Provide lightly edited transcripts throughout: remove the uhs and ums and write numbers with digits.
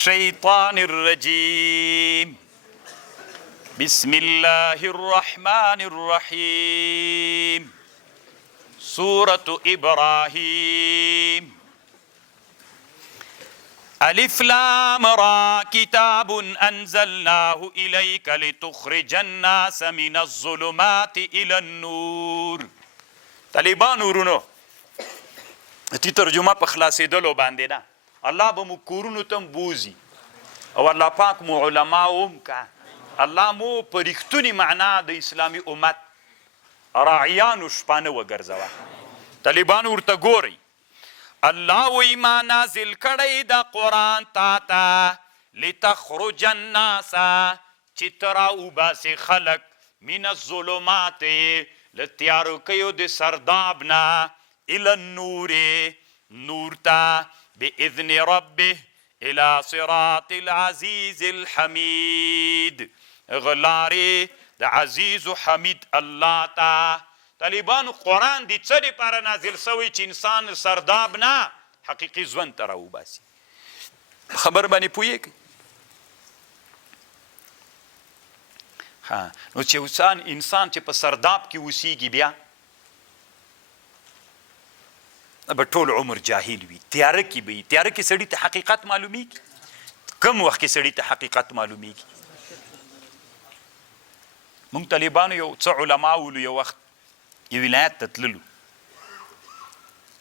الشيطان الرجيم بسم الله الرحمن الرحيم سورة ابراهیم الف لام را کتاب انزلناه الیک لتخرج الناس من الظلمات الى النور. طالبان ورونو تی ترجمه په خلاصېدلو باندې ده. الله به مو کورونو ته بوزي او الله پاک مو علما هم که الله مو په رښتونې معنا د اسلامي امت راعیانو شپانه وګرځوه. طالبان ورته ګورئ، الله وی ما نازل کړی د قرآن تا ته لتخرج الناس چې ته راوباسې خلک من الظلمات له تیاروکیو د سرداب نه الى النور نور ته بإذن ربه الى صراط العزيز الحميد غلاري د عزیز و حمید الله تا. طالبانو قرآن دی څه دپاره نازل سوی چې انسان سرداب نه حقیقي ژوند ته راوباسي. خبر باندې پوهېږئ؟ نو چې انسان چې په سرداب کې اوسیږي بیا به ټول عمر جاهل وي، تیاره کې به وي. تیاره کې سړي ته حقیقت معلومیږي. کم وخت کې سړي ته حقیقت معلومیږي؟ موږ طالبانو یو څه علما ولو، یو وخت یو ولایت ته تللو،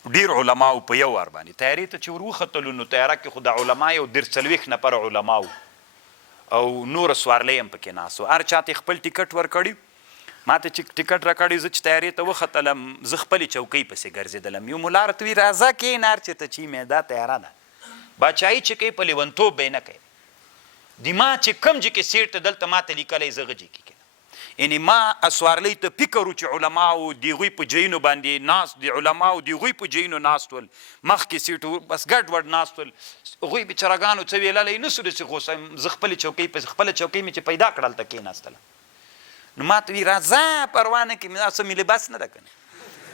ډېر علماو په یو وار باندې تیارې ته چې ور وختلو نو تیاره کې خو د علما یو 40 نفر علما وو او نور سوارلی هم پکې ناست وو. هر چا ته خپل ټیکټ ورکړي. ما ته چې ټیکټ راکړی زه چې تیارې ته وختلم زه خپلې چوکۍ پسې ګرځېدلم. یو ملا راته وایي راځه کښېنه هر چېرته چې یې دا تیاره ده. باچایي چې کوي په لیونتوب به یې نه کوي. دما چې کوم ځای کې سیټ ته دلته ما ته لیکلی زه غجې کې کېنم. یعنې ما اسوارلی ته فکر و چې علماو د هغوی په ځایونو باندې ناست، د علماو د هغوی په ځایونو ناست ول، مخکې سیټ بس ګډ وډ ناست ول. هغوی بېچارهګانو څه ویللی نه سو داسې غوسه یم. زه خپلې چوکۍ پسې خپله چوکۍ مې چې پیدا کړه هلته کېناستله. نو ما ته وی راځه پروا نه کوي، څه مې لباس نه ده که نه،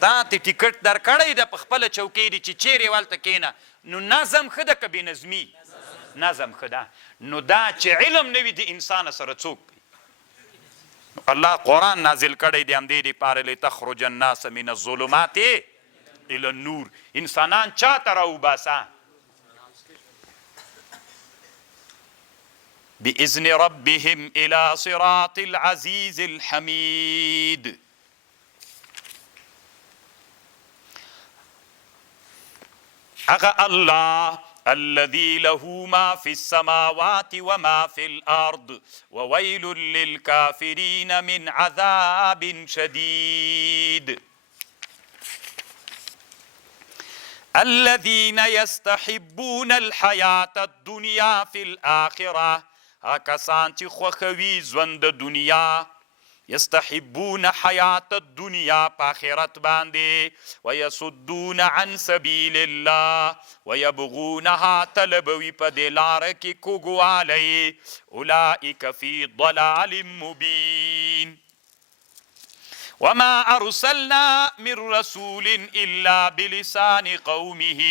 تا ته ټیکټ درکړی ده په خپله چوکۍ دي چې چیرې والته کښېنه. نو نظم ښه ده که بې نظمي؟ نظم ښه ده. نو دا چې علم نه وي د انسان سره څوک کوي؟ الله قرآن نازل کړی دی همدې دپاره لتخرج الناس من الظلمات الى النور. انسانان چا ته راوباسه؟ بإذن ربهم إلى صراط العزيز الحميد. أغا الله الذي له ما في السماوات وما في الأرض وويل للكافرين من عذاب شديد. الذين يستحبون الحياة الدنيا في الآخرة کسان چې خوښوي ژوند د دنیا، یستحبون حیات الدنیا په آخرت باندې، ویصدون عن سبیل الله ویبغونها طلبوي په دې لاره کې کوږوالی، اولئک فی ضلال مبین. وما أرسلنا من رسول إلا بلسان قومه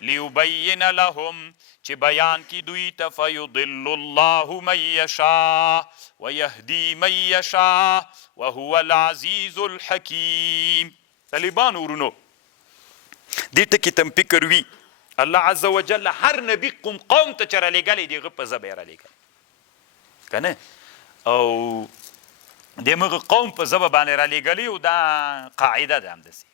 ليبين لهم چې بیان کی دوی ته فیضل الله من یشاء ویهدی من یشاء وهو العزیز الحکیم. طالبان ورونو دې ټکي ته فکر وي. الله عز وجل هر نبي قوم ته چې رالیږلی دی هغه په ژبه یې رالیږلی که نه، او د همغه قوم په ژبه باندې رالیږلی او دا قاعده ده همداسې.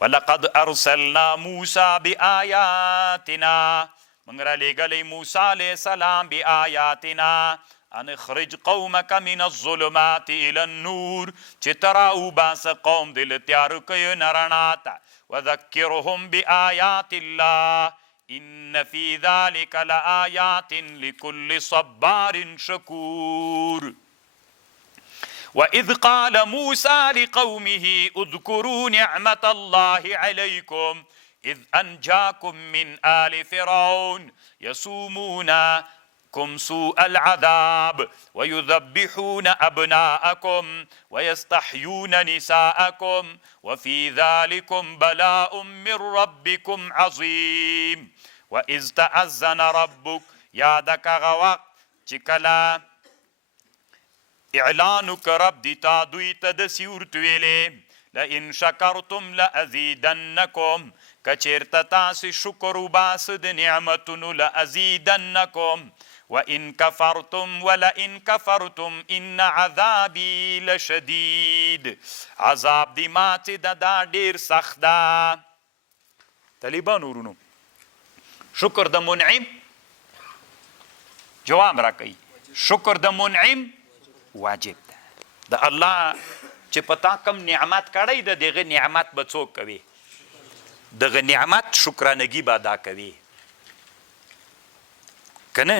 ولقد ارسلنا موسى بآياتنا من رالیږلی موسی علیه السلام بآیاتنا ان اخرج قومك من الظلمات الى النور چې ته راوباسه قوم دې له تیاروکیو نه رڼا ته، وذکرهم بآیات الله إن في ذلك لآيات لكل صبار شكور. وإذ قال موسى لقومه اذكروا نعمة الله عليكم إذ أنجاكم من آل فرعون يسومون كم سوء العذاب ويذبحون أبناءكم ويستحيون نساءكم وفي ذلكم بلاء من ربكم عظيم وإذ تأذن ربك یادک غوق چکلا اعلانک رب دی تا دوی تا دسی ورتویلی لئن شکرتم لأزیدنکم کچیرتا تاسی شکر و باسد نعمتونو لأزیدنکم وإن كفرتم ولئن كفرتم إن عذابي لشديد عذاب دی ماتی دا دیر سخت دا طالبان ورونو شکر د منعم جواب را کوي شکر د منعم واجب ده د الله چې پتا کم نعمت کړی د دغه نعمت به څوک کوي دغه نعمت شکرانګي به ادا کوي کنه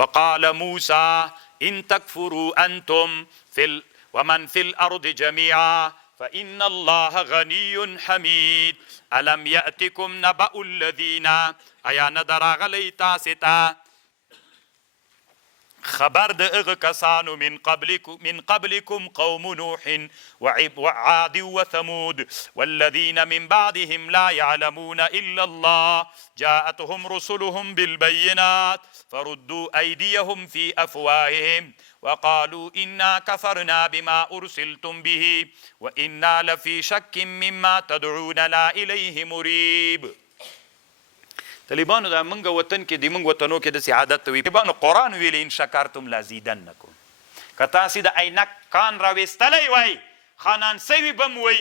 وقال موسى إن تكفروا أنتم ومن في الأرض جميعا فإن الله غني حميد ألم يأتكم نبأ الذين آیا ندراغلی تاسو ته خبر د هغه کسانو من قبلكم قوم نوح وعاد وثمود والذين من بعدهم لا يعلمون إلا الله جاءتهم رسلهم بالبينات فردوا أيديهم في أفواههم وقالوا إنا كفرنا بما أرسلتم به وإنا لفي شك مما تدعوننا إليه مريب طالبانو دا منګه وطن کې د منګ وطنو کې د سعادت وي طالبانو قرآن ویلی ان شکرتم لازیدنکم که تاسې د عینک کان راویستلی وای خانان سوي بم وای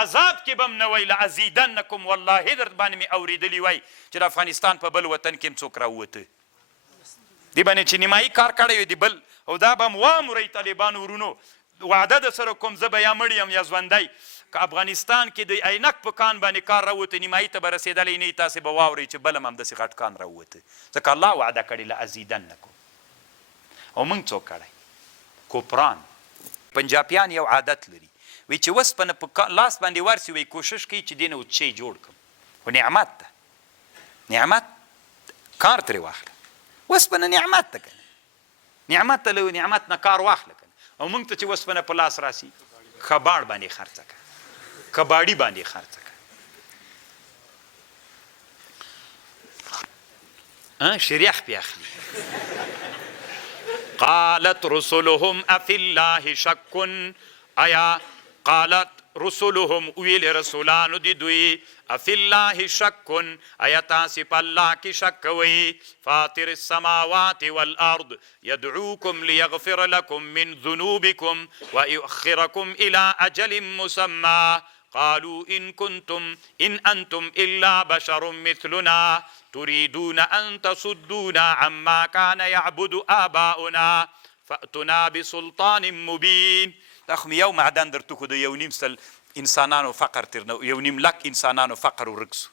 عذاب کې بم نه وای لازیدنکم والله در باندې مې اورېدلی وای چې د افغانستان په بل وطن کې هم څوک راووته دې باندې چې نیمایي کار کړی وي د بل او دا به م وامرئ طالبانو ورونو وعده در سره کوم زه به یا مړ یم یا ژوندی که افغانستان کې د عینک په کان باندې کار راووته نیمایي ته به رسېدلی نه وي تاسې به واورئ چې بل هم همداسې غټ کان راووته ځکه الله وعده کړې لازیدنکم او موږ څوک کړی کوپران پنجابیان یو عادت لري وی چې وسپنه په لاس باندې ورسي وی کوشش کوي چې دې نه اوچې جوړ کړم خو نعمت ده نعمت کار ترې واخله وسپنه نعمت ده کنه نعمت ته له نعمت نه کار واخله کنه او موږ ته چې وسپنه په لاس راسي کباړ باندې خرڅه کړه کباړي باندې خرڅه کړه شریخ پې اخلي قالت رسلهم افي الله شك آیا قالت رسلهم ویل رسولانو دی دوی افي الله شك آیا تاسې په الله کې شک کوئ فاطر السماوات والارض يدعوكم ليغفر لكم من ذنوبكم ويؤخركم الى اجل مسمى قالوا إن أنتم إلا بشر مثلنا تريدون أن تصدونا عما كان يعبد آباؤنا فأتنا بسلطان مبين دا خو مې یو معدن درته خو د یو نیم سل انسانانو فقر تر یو نیم لک انسانانو فقر ورک سو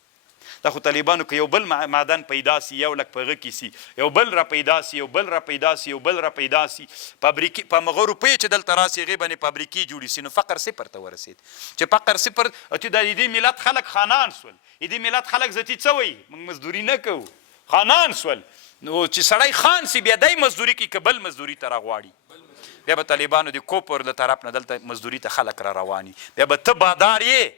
دا خو طالبانو که یو بل معدن پیدا سی یو لک په هغه کې سي یو بل را پیدا سی یو بل را پیدا سی یو بل را پیدا سی په مغه روپۍ چې دلته راسي هغې باندې فابریکې جوړې سي نو فقر صفر ته ورسېد چې فقر صفر چې د دې ملت خلک خانان سول دې ملت خلک ذاتي څه وایي موږ مزدوري نه کوو خانان سول نو چې سړی خان سي بیا دی مزدوري کوي که بل مزدوري ته راغواړي بیا به طالبانو د کوپر د طرف نه دلته مزدوري ته خلک را رواني بیا به ته بادار یې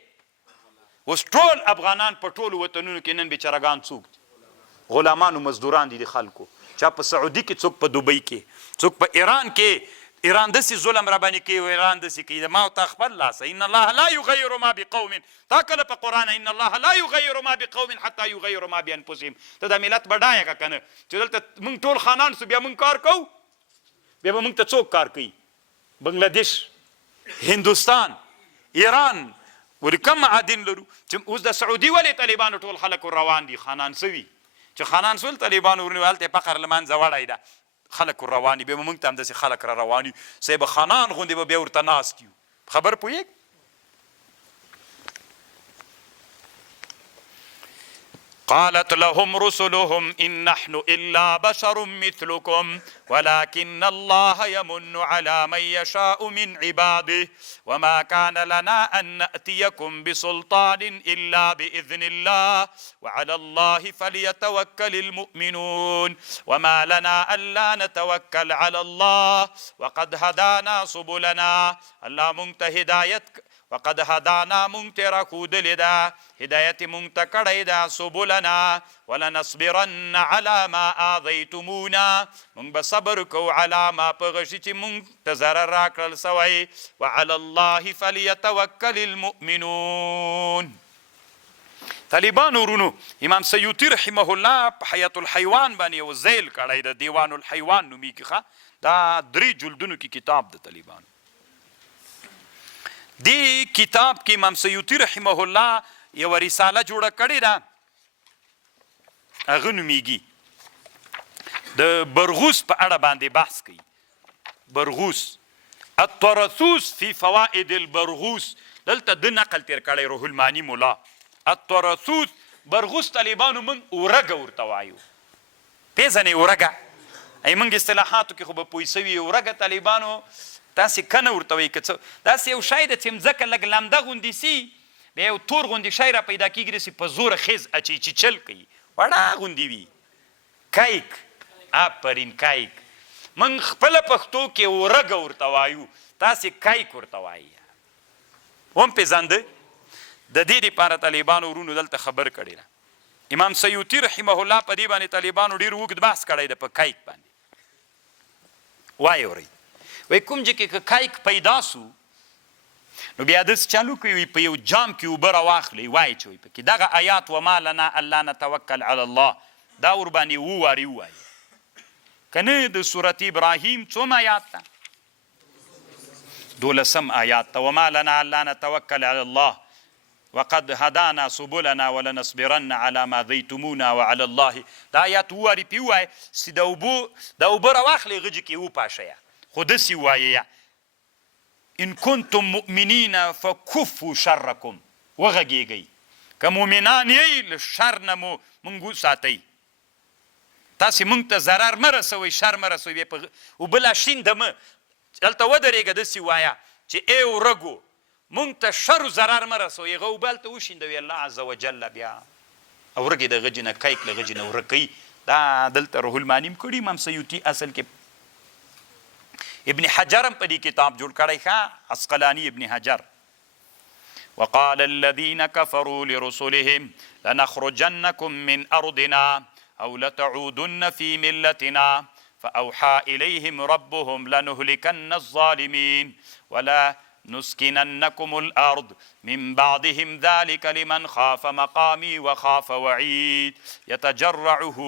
اوس ټول افغانان په ټولو وطنونو کې نن بیچارهګان څوک دي غلامان و مزدوران دي د خلکو چا په سعودي کې څوک په دوبۍ کې څوک په ایران کې ایران داسې ظلم را باندې کوي او ایران داسې کوي د ما او تا خپل لاسه ان الله لا یغیر ما بقوم تا کله په قرآن ان الله لا یغیر ما بقوم حتی یغیر ما بانفسهم ته دا ملت بډایه که که نه چې دلته موږ ټول خانان سو بیا موږ کار کوو بیا به موږ ته څوک کار کوي بنګلادیش هندوستان ایران ولې کم معادن لرو چې اوس د سعودي ولې طالبانو ټول خلک روان دي خانان سوي چې خانان سول طالبانو ورنیو هلته فقر له منځه وړی ده خلک روان دي بیا به موږ ته همداسې خلک را روان یو صاحب خانان غوندې به بیا ورته ناست یو خبر پوهېږ قالت لهم رسلهم إن نحن إلا بشر مثلكم ولكن الله يمن على من يشاء من عباده وما كان لنا أن نأتيكم بسلطان إلا بإذن الله وعلى الله فليتوكل المؤمنون وما لنا ألا نتوكل على الله وقد هدانا سبلنا الله مونږ ته هدایت وقد هدانا مونږ ته راښودلې ده هدایت مونږ ته کړی ده سبلنا ولنصبرن على ما آذیتمونا مونږ به صبر کوو علی ما په هغه شي چې مونږ ته ضرر راکړل سوی وعلى الله فلیتوکل المؤمنون. طالبانو ورونو امام سیوطي رحمه الله په حیات الحیوان باندې یو ذیل کړی ده دیوان الحیوان نومیږي ښه دا 3 جلدونو کې کتاب د طالبانو دی کتاب کې امام سیوطي رحمه الله یو رساله جوړه کړې ده هغه نومیږي د برغوث په اړه باندې بحث کوي برغوث الطرسوس فی فوائد البرغوث دلته د نقل تیر کړی روح المانی مولا الطرسوس برغوث طالبانو من اورګه ورته وایو پیژنې اورګه ای موږ اصطلاحاتو کې خو به پوه سوي اورګه طالبانو تاسې کنه ورته وایي که څه داسې یو شی ده چې مځکه لږ لمده غوندې سي بیا یو تور غوندې شی را پیدا کېږي داسې په زوره خیز اچوي چې چل کوي وړه غوندې وي کایک آفرین کایک موږ خپله پښتو کې ورګه ورته وایو تاسې کایک ورته وایي هم پېژانده د دې دپاره طالبانو ورونو دلته خبر کړې ده امام سیوطي رحمه الله په دې باندې طالبانو ډېر اوږد بحث کړی ده په کایک باندې وایي اورئ وی کوم چې که کایک پیدا سو نو بیا داسې چالو کوي په یو جام کې اوبه راواخلئ وایي چې وایي پکې دغه آیات وما لنا الا نتوکل علی الله دا ورباندې وواري ووایي که نه د سورت ابراهیم څوم آیات ده 12 آیات ته وما لنا الا نتوکل علی الله وقد هدانا سبلنا ولنصبرن على ما ذیتمونا وعلى الله دا آیات وواري پې ووایي چې د اوبه راواخلئ غجې کې وپاشئ خو داسې وایه ان کنتم مؤمنین فکفوا شرکم وغږیږئ که مؤمنان یئ له شر نه مو موږ وساتئ تاسې موږ ته ضرر مه رسوئ شر مه رسوئ بیا په اوبه لا شینده مه هلته ودرېږه داسې وایه چې ای ورږو موږ ته شر و ضرر مه رسوئ هغه اوبه هلته وشیندوي الله عز وجل بیا او ورږې د غجې نه کیک له غجې نه ورک کوي دا دلته روح المانی م کړي امام سیوطي اصل کې ابن حجر هم په دې کتاب جوړ کړی ښه عسقلاني ابن حجر وقال الذين كفروا لرسلهم لنخرجنكم من أرضنا أو لتعودن في ملتنا فأوحى إليهم ربهم لنهلكن الظالمين ولا نسكننكم الأرض من بعدهم ذلك لمن خاف مقامي وخاف وعيد يتجرعه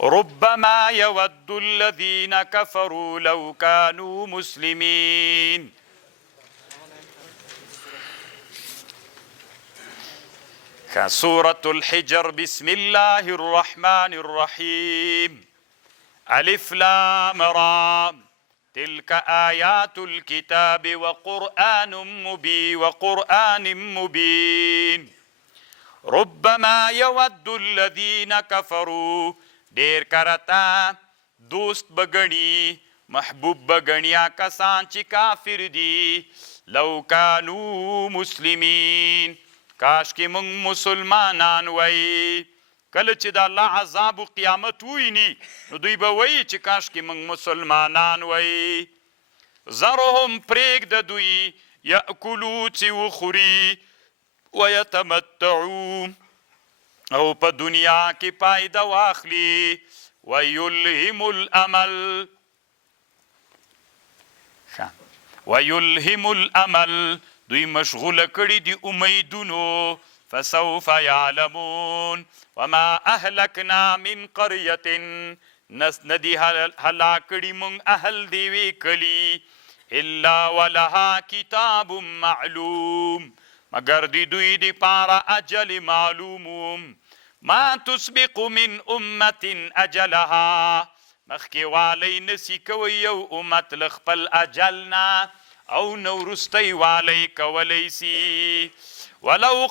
ربما يود الذين كفروا لو كانوا مسلمين سورة الحجر بسم الله الرحمن الرحيم ألف لام را تلك آيات الكتاب وقرآن مبين ربما يود الذين كفروا ډیر کرتا دوست بگنی محبوب بگنیا کسان چې کافر دی لو کانو مسلمین کاش کې موږ مسلمانان وای کله چې د الله عذاب و قیامت ویني نو دوی به وایي چې کاش کې موږ مسلمانان وای ذرهم پرېږده دوی یاکلو چې وخوري ویتمتعو او په دنیا کې پایده واخلي ویلهم الامل دوی مشغوله کړي دي امیدونو فسوف یعلمون وما اهلکنا من قریة ندی هلاک کړي مونږ اهل دی وی کلی الا ولها کتاب معلوم مگر دی دوی دی پارا اجل معلوم ما تسبق من امة اجلها مخکی والی نسی کوي یو امت لخپل اجلنا او نو رستی والی کولی سی. ولو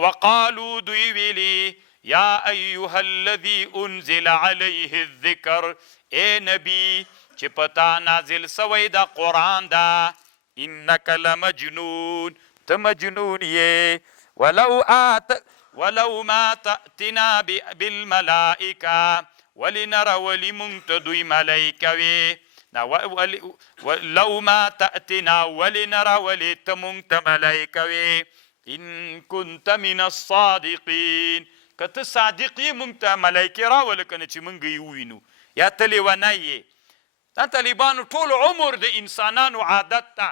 وقالو دوی ویلی یا ایها الذی انزل علیه الذکر، اے نبی چې پتا نازل سوی دا قرآن دا، انک لمجنون، ته مجنون یې. ولو ما تأتنا بالملائکه، ولی نره ولی مونږ ته دوی ملائکه وی. لو ما تأتنا ولی نره ولی ته مونږ ته ملائکه وی. ان كنت من الصادقین، که ته صادق یې مونږ ته ملائکې راوله که نه چې مونږ یې ووینو، یا ته لیونی یې. دا طالبانو ټول عمر د انسانانو عادت ته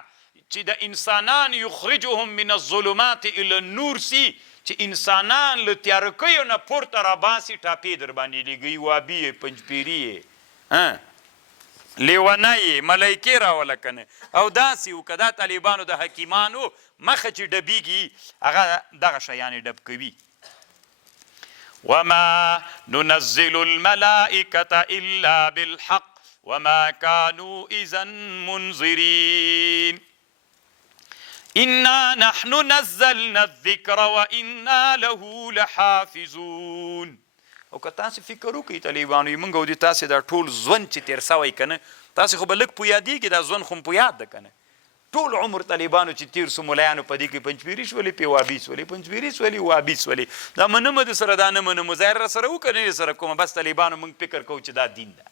چې د انسانان یخرجهم من الظلمات الى النور سی، چې انسانان له تیارکیو نه پورته راباسي، ټاپې در باندې لګوي، وابي یې، پنجپیري یې، لیونی یې، ملایکې راوله که نه. او داسې و که دا طالبانو د حکیمانو مخه چې ډبیږي هغه دغه شیان یې ډب کوي. وما ننزل الملائکة الا بالحق وما كانوا اذا منذرین انا نحن نزلنا الذکر وانا له لحافظون. او که تاسې فکر وکړئ طالبانو، موږ او د تاسې دا ټول ژوند چې تېر سوی که نه، تاسې خو به لږ په یادېږي، دا ژوند خو په یاد ده که نه. ټول عمر طالبانو چې تېر سو، ملایانو په دې کې پنجپیري شولې، پې وابي شولې، پنجپیري شولې، وابي شولې. دا منمه د سره دا نه منمه، ظاهر را سره وکړه نه سره کومه، بس طالبانو موږ فکر کوو چې دا دین ده.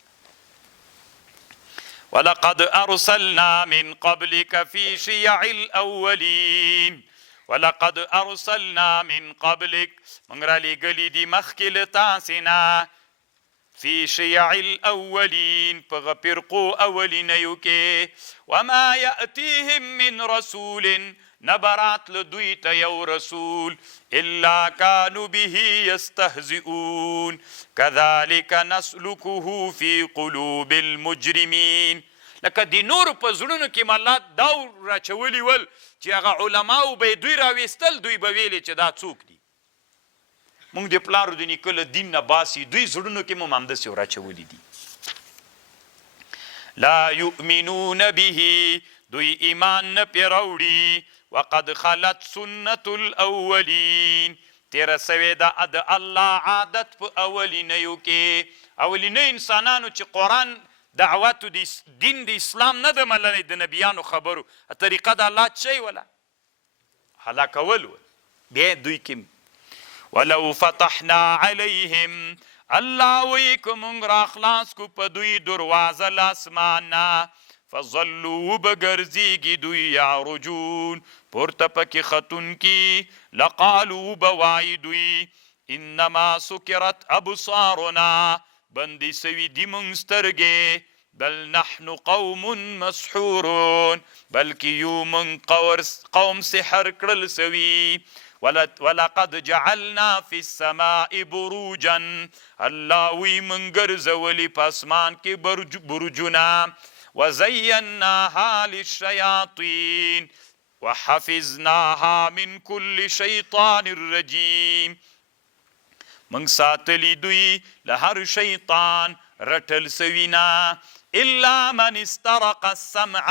ولقد ارسلنا من قبلك في شيع الاولين، ولقد ارسلنا من قبلك، موږ را لېږلي دي مخکې له تاسې نه، فی شیع الاولین، په هغه فرقو اولینیو کې، وما یأتیهم من رسول، نه به راتله دوی ته یو رسول، الا کانوا به یستهزئون کذلک نسلکه فی قلوب المجرمین. لکه د نورو په زړونو کې ملات دا راچولي ول چې هغه علماو به یې دوی راویستل، دوی به ویلې چې دا څوک دي، مونږ د پلارو د نیکه له دین نه باسي، دوی زړونو کې مو همداسې راچولي دي. لا یؤمنون به، دوی ایمان نه پرې راوړي. وقد خلت سنت الاولین، تیره سوې ده د الله عادت په اولینیو کې. اولینی انسانانو چې قرآن دعوت د دین د اسلام نه ده منلی، د نبیانو خبرو طریقه د الله څه شی وله هلاکول ول، بیا دوی کې ولو فتحنا علیهم، الله وی که مونږ را خلاص کو په دوی دروازه له اسمان نه، فظلوا بګرځېږي دوی یعرجون، پورته پکې ختونکي، لقالو به وایي دوی انما سکرت ابصارنا، بندې سوي دي مونږ سترګې، بل نحن قوم مسحورون، بلکې یو مونږ قوم سحر کړل سوي. ولقد جعلنا في السماء بروجا، الله وی من ګرځولي په اسمان کې برجونه، وزیناها للشیاطین وحفظناها من كل شیطان رجیم، من ساتلی دوی له هر شیطان رټل سوي نه، الا من استرق السمع،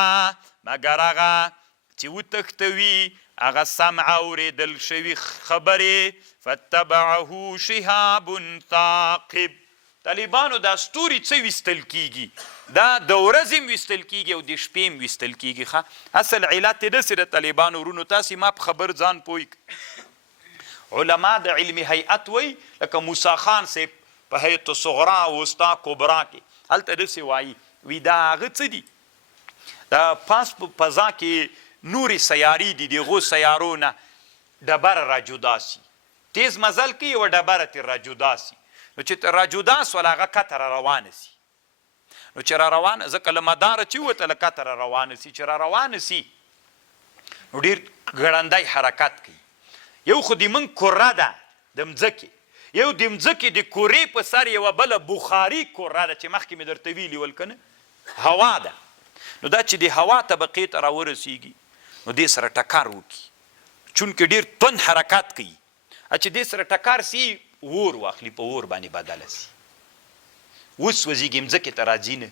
مګر هغه چې وتښتوي هغه سمع اورېدل شوي خبرې، فاتبعه شهاب ثاقب. طالبانو دا ستوري څه ویستل کیږي، دا د ورځې هم ویستل کیږي او د شپې هم ویستل کیږي. ښه اصل علت یې داسې د طالبانو ورونو، تاسې ما په خبر ځان پوه علما د علم هیئت وی، لکه موسی خان صاحب په هیئت صغرا او وسطا کبرا کې هلته داسې وایي، وی دا هغه څه دي، دا پاس په فضا کې نورې سیارې دي، د هغو سیارو نه ډبره را جدا سي، تیز مزل کوي یوه ډبره ترې را جدا سي، نو چې را جدا سول هغه کته را روانه سي، نو چې را روانه ځکه له مداره چې ووته له کته را روانه سي، چې را روانه سي نو ډېر ګړندی حرکت کوي. یو خو د موږ کره ده د مځکې، یو د مځکې د کرې په سر یوه بله بخاري کره ده چې مخکې مې درته ویلي ول که نه، هوا ده. نو دا چې د هوا طبقې ته راورسېږي نو دې سره ټکر وکړي، چونکې ډېر تند حرکت کوي، چې دې سره ټکر سي اور واخلي، په اور باندې بدله سي، وسوځېږي مځکې ته راځي نه.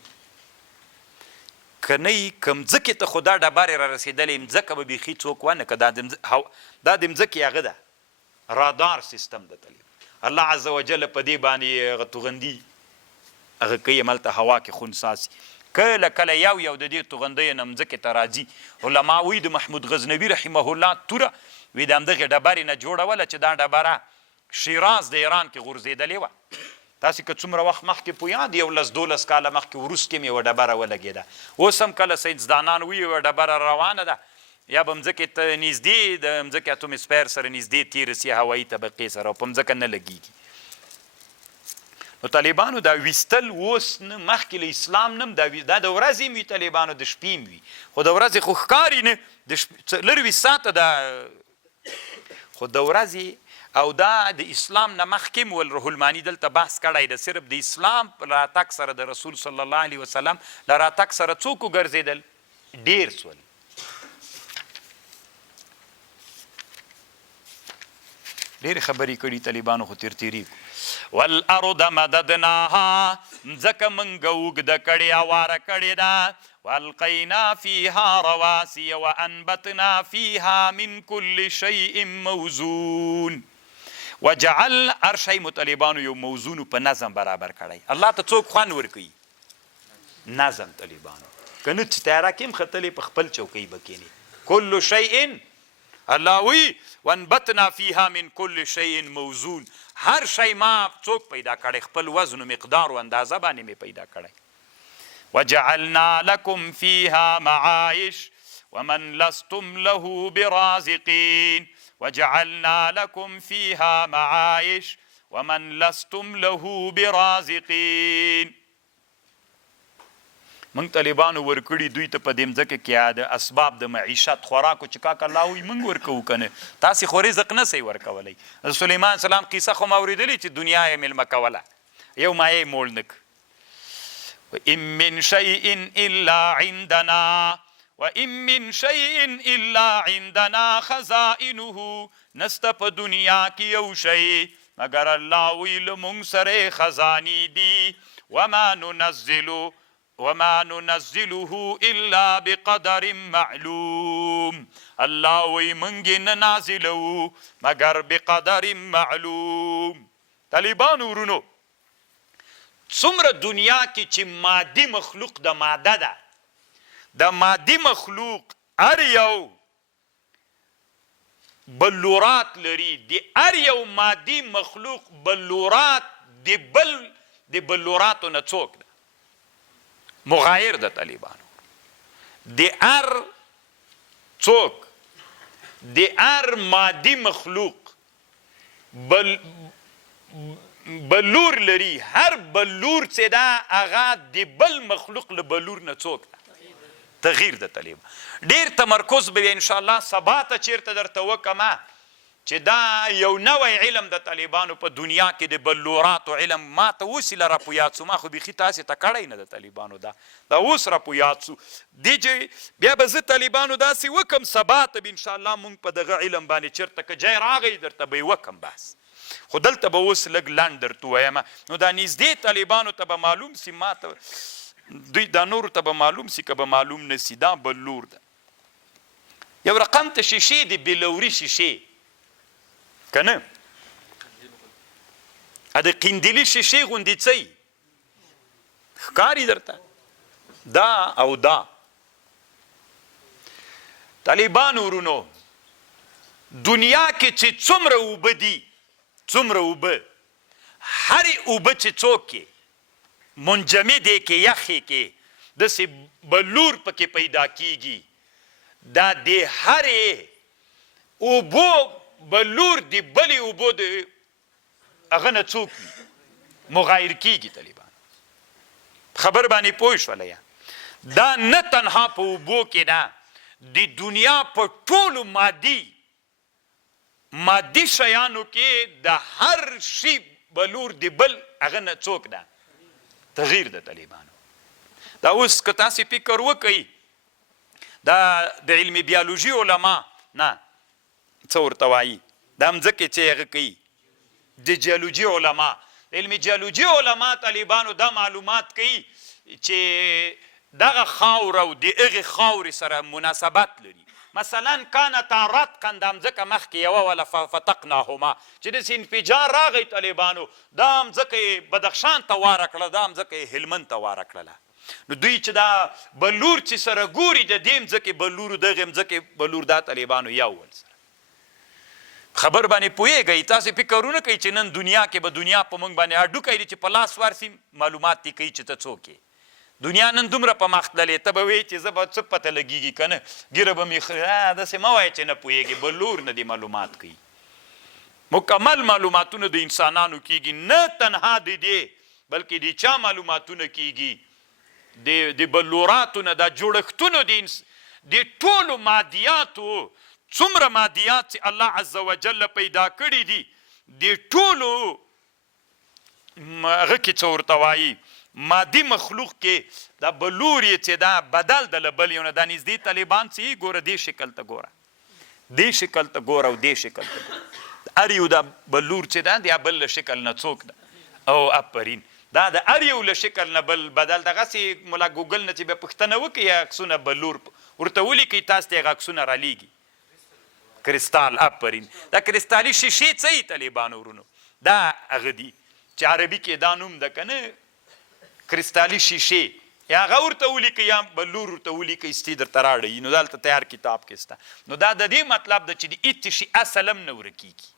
کنه کم ځکې ته خو دا ډبرې را رسېدلې مځکه به بیخي څوک ونه که دا د مځکې هغه ده رادار سیستم د طالب الله عز وجل په دې باندې هغه توغندي هغه کوي هملته هوا کې خون ساسي کله کله یو د دې توغندیو نه مځکې ته راځي علما وایي د محمود غزنوي رحمه الله توره وي د همدغې ډبرې نه جوړوله چې دا ډبره شیراز د ایران کې غورځېدلې وه تاسې که څومره وخت مخکې په یاد 11-12 کاله مخکې وروسته مې یوه ډبره ولګېده اوس هم کله ساینسدانان وایي یوه ډبره روانه ده یا به مځکې ته نږدې د مځکې اتومسفیر سره نږدې تېره سي هوایي طبقې سره او په مځکه نه لګېږي نو طالبانو دا ویستل اوس نه مخکې له اسلام نه دا د ورځې هم وي طالبانو د شپې هم وي خو د ورځې خو ښکاري نه لږ 20 ساعته دا خو د ورځې او دا د اسلام نه مخکې م ول روح الماني دلته بحث کړی د صرف د اسلام په راتګ سره د رسول صلی الله علیه وسلم له راتګ سره څوک وګرځېدل ډېر سول ډېرې خبرې کړي طالبانو خو تیرتیري والارض مددناها مځکه موږ اوږده کړې هواره کړې ده والقینا فیها رواسي وانبتنا فیها من کل شیء موزون وجعل هر شی مو طالبانو یو موزون په نظم برابر کړی الله ته څوک خوند ورکوي نظم طالبانو که نه چې تیاره کې هم ختلې په خپل چوکۍ به کښېني کل شیء الله وی وانبتنا فیها من کل شیء موزون هر شی ما څوک پیدا کړی خپل وزن و مقدار و اندازه باندې مې پیدا کړی وجعلنا لكم فيها معايش ومن لستم له برازقين وجعلنا لكم فيها معايش ومن لستم له برازقين موږ طالبانو ورکړي دوی ته په دې مځکه کې د اسباب د معیشت خوراکو چې کاک الله وایي موږ ورکوو که نه تاسې خو رزق نه سئ ورکولی سلیمان سلام قیصه خو ما اورېدلې چې دنیا یې میلمه کوله یو مایه یې موړ نه وإن من شيء إلا عندنا وإن من شيء إلا عندنا خزائنه نسته په دنیا کې یو شی مګر الله وی له موږ سره خزانې دي وما ننزله إلا بقدر معلوم الله وی موږ نه نازلوو مګر بقدر معلوم طالبانو ورونو څومره دنیا کې چې مادي مخلوق د ماده ده د مادي مخلوق هر یو بلورات لري د هر یو مادي مخلوق بلورات د بلوراتو نه څوک ده مغایر د طالبانو د هر څوک د هر مادي مخلوق بلور لري هر بلور چې دا هغه د بل مخلوق له بلور نه څوک ده تغییر د طالب ډیر تمرکز به ان شاء الله سبا ته چیرته درته وکمه چې دا یو نوی علم د طالبانو په دنیا کې د بلوراتو علم ما ته اوس یې را په یاد سو ما خو بیخي تاسې ته کړی نه د طالبانو دا اوس را په یاد سو دی چې بیا به زه طالبانو داسې وکم سبا ته به انشاءالله مونږ په دغه علم باندې چېرته که جای راغی درته به یې وکم بس خو دلته به اوس لږ لنډ درته وویمه نو دا نږدې طالبانو ته به معلوم سي ما ته دوی دا نورو ته به معلوم سي که به معلوم نه سي دا بلور ده یو رقم ته شیشې د بلوري شیشې که نه د قندیلي شیشې غوندې څه یي ښکاري درته دا او دا طالبانو ورونو دنیا کې چې څومره اوبه دي څومره اوبه هرې اوبه چې څوک کې منجمدې کې یخې کې داسې بلور پکې پیدا کیږي دا د هرې اوبو بلور د بلې اوبو د هغه نه څوک وي مغایر کیږي طالبان خبر باندې پوه شولی دا نه تنها په اوبو کې ده د دنیا په ټولو مادي شیانو کې د هر شي بلور د بل هغه نه څوک ده تغییر د طالبانو دا اوس که تاسې فکر وکئ دا د علم بیولوژي علما نه څه ورته وایي دا مځکې چې هغه کوي د جیولوژي علما د علم جیولوژي علما طالبانو دا معلومات کوي چې دغه خاوره او د هغې خاورې سره مناسبت لري. مثلا کانتا رتقا دا مځکه مخکې یوه وله فتقناهما چې داسې انفجار راغی طالبانو، دا مځکه یې بدخشان ته واره کړه، دا مځکه یې هلمند ته واره کړله. نو دوی چې دا بلور چې سره ګوري د دې مځکې بلور دغې مځکې بلور دا طالبانو یو ول سره خبر باندې پوهېږئ. تاسې فکرونه کوئ چې نن دنیا کې به دنیا په موږ باندې هډوکی دی چې په لاس ورسي معلومات دې کوي چې ته څوک یې. دنیا نن دومره په مخ تللې، ته به وایې چې زه به څه پته لګېږي که نه، ګیره به مې داسې مه وایه چې نه پوهېږي. بلور نه دې معلومات کوي، مکمل معلوماتونه د انسانانو کېږي، نه تنها د دې بلکې د چا معلوماتونه کېږي د بلوراتو نه، دا جوړښتونو د ټولو مادیاتو، څومره مادیات چې الله عز وجل پیدا کړي دي، د ټولو هغه کې څه ورته وایي مادي مخلوق کې دا بلور یې چې دا بدل د له بل یو نه، دا نږدې طالبان چې یې ګوره دې شکل ته ګوره، دې شکل ته ګوره او دې شکل ته ګوره، هر یو دا بلور چې دا د بل له شکل نه څوک ده او افرین دا د هر یو له شکل نه بل بدل. دغسې ملا ګوګل نه چې بیا پوښتنه وکړي عکسونه بلور ورته ولیکئ، تاسو ته هغه عکسونه رالیږي. کرسټال افرین دا کرسټالي شیشې څه یي طالبانو ورونو؟ دا هغه دي چې عربي کې دا نوم ده که نه کرسټالي شیشې، یا هغه ورته ولیکئ یا بلور ورته ولیکئ ستی درته راړئ. نو دلته تیار کتاب کې سته. نو دا د دې مطلب ده چې د هېڅ شي اصل هم نه ورکېږي،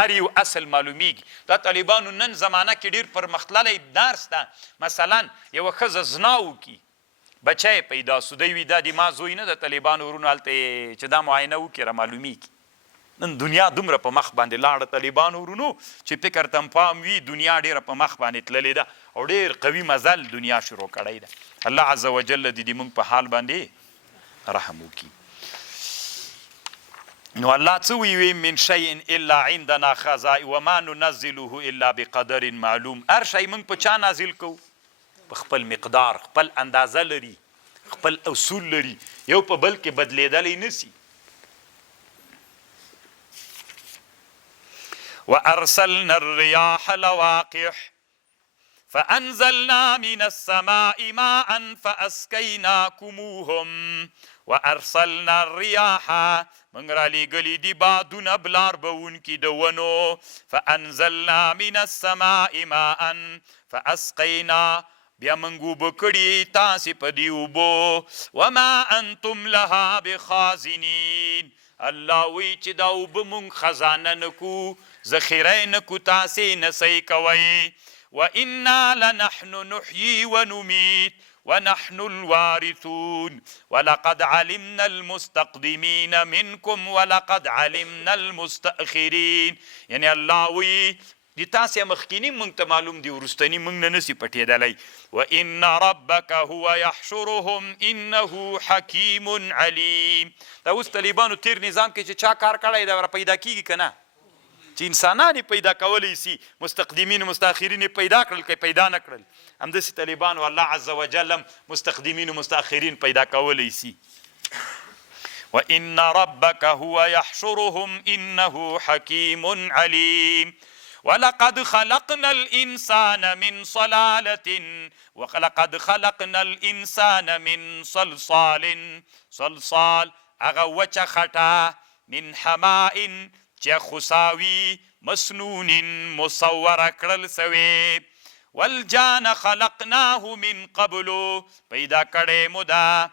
هر یو اصل معلومیږي. دا طالبانو نن زمانه کې ډېر پرمختللی ابدار سته. مثلا یوه ښځه زنا وکړي، بچی پیدا سو، دی وي دا د ما زوی نه د طالبانو ورونو هلته چې دا معاینه وکړي را معلومیږي. نن دنیا دومره په مخ باندې لاړه طالبانو ورونو چې فکر ته پام وي، دنیا ډېره په مخ باندې تللې ده او ډېر قوي مزل دنیا شروع کړی ده. الله عز وجل دې موږ په حال باندې رحم وکړي. نو الله څه وی من شیء الا عندنا خزائن وما ننزله الا بقدر معلوم. هر شی موږ په چا نازل کوو؟ په خپل مقدار، خپل اندازه لري، خپل اصول لري، یو په بل کې بدلیدلی نسی. وارسلنا الرياح لواقح فانزلنا من السماء ماء فاسقيناكموهم وارسلنا الرياح من را لیږلي دي بادونه بلار بونکي د ونو، فانزلنا من السماء ماء فاسقينا بیا موږ اوبه کړي تاسې په دې اوبو، وما انتم لها بخازنین. الله وی چې دا اوبه مونږ خزانه نه کړو، ذخیره یې نه کړو، تاسې نسئ کوئ. وانا لنحن نحيي ونميت ونحن الوارثون ولقد علمنا المستقدمين منكم ولقد علمنا المستأخرين. یعنی الله وی د تاسې مخکینی مونږ ته معلوم دي، وروستني مونږ نه نسي پټېدلی. وان ربک هو یحشرهم انه حکیم علیم. دا اوس طالبانو تیر نظام کې چې چا کار کړی دا ور پیدا کیږي که نه؟ چې انسانان یې پیدا کولی سي، مستقدمین و مستاخرین یې پیدا کړل که پیدا نه کړل، همداسې طالبانو الله عز وجل هم مستقدمین و مستاخرین پیدا کولی سي. وان ربک هو یحشرهم انه حکیم علیم. ولقد خلقنا الانسان من صلالة ولقد خلقنا الانسان من صلصال هغه وچه خټه من حماء چې خساوي مسنون مصوره کړل سوی. والجان خلقناه من قبل پیدا کړی مو دا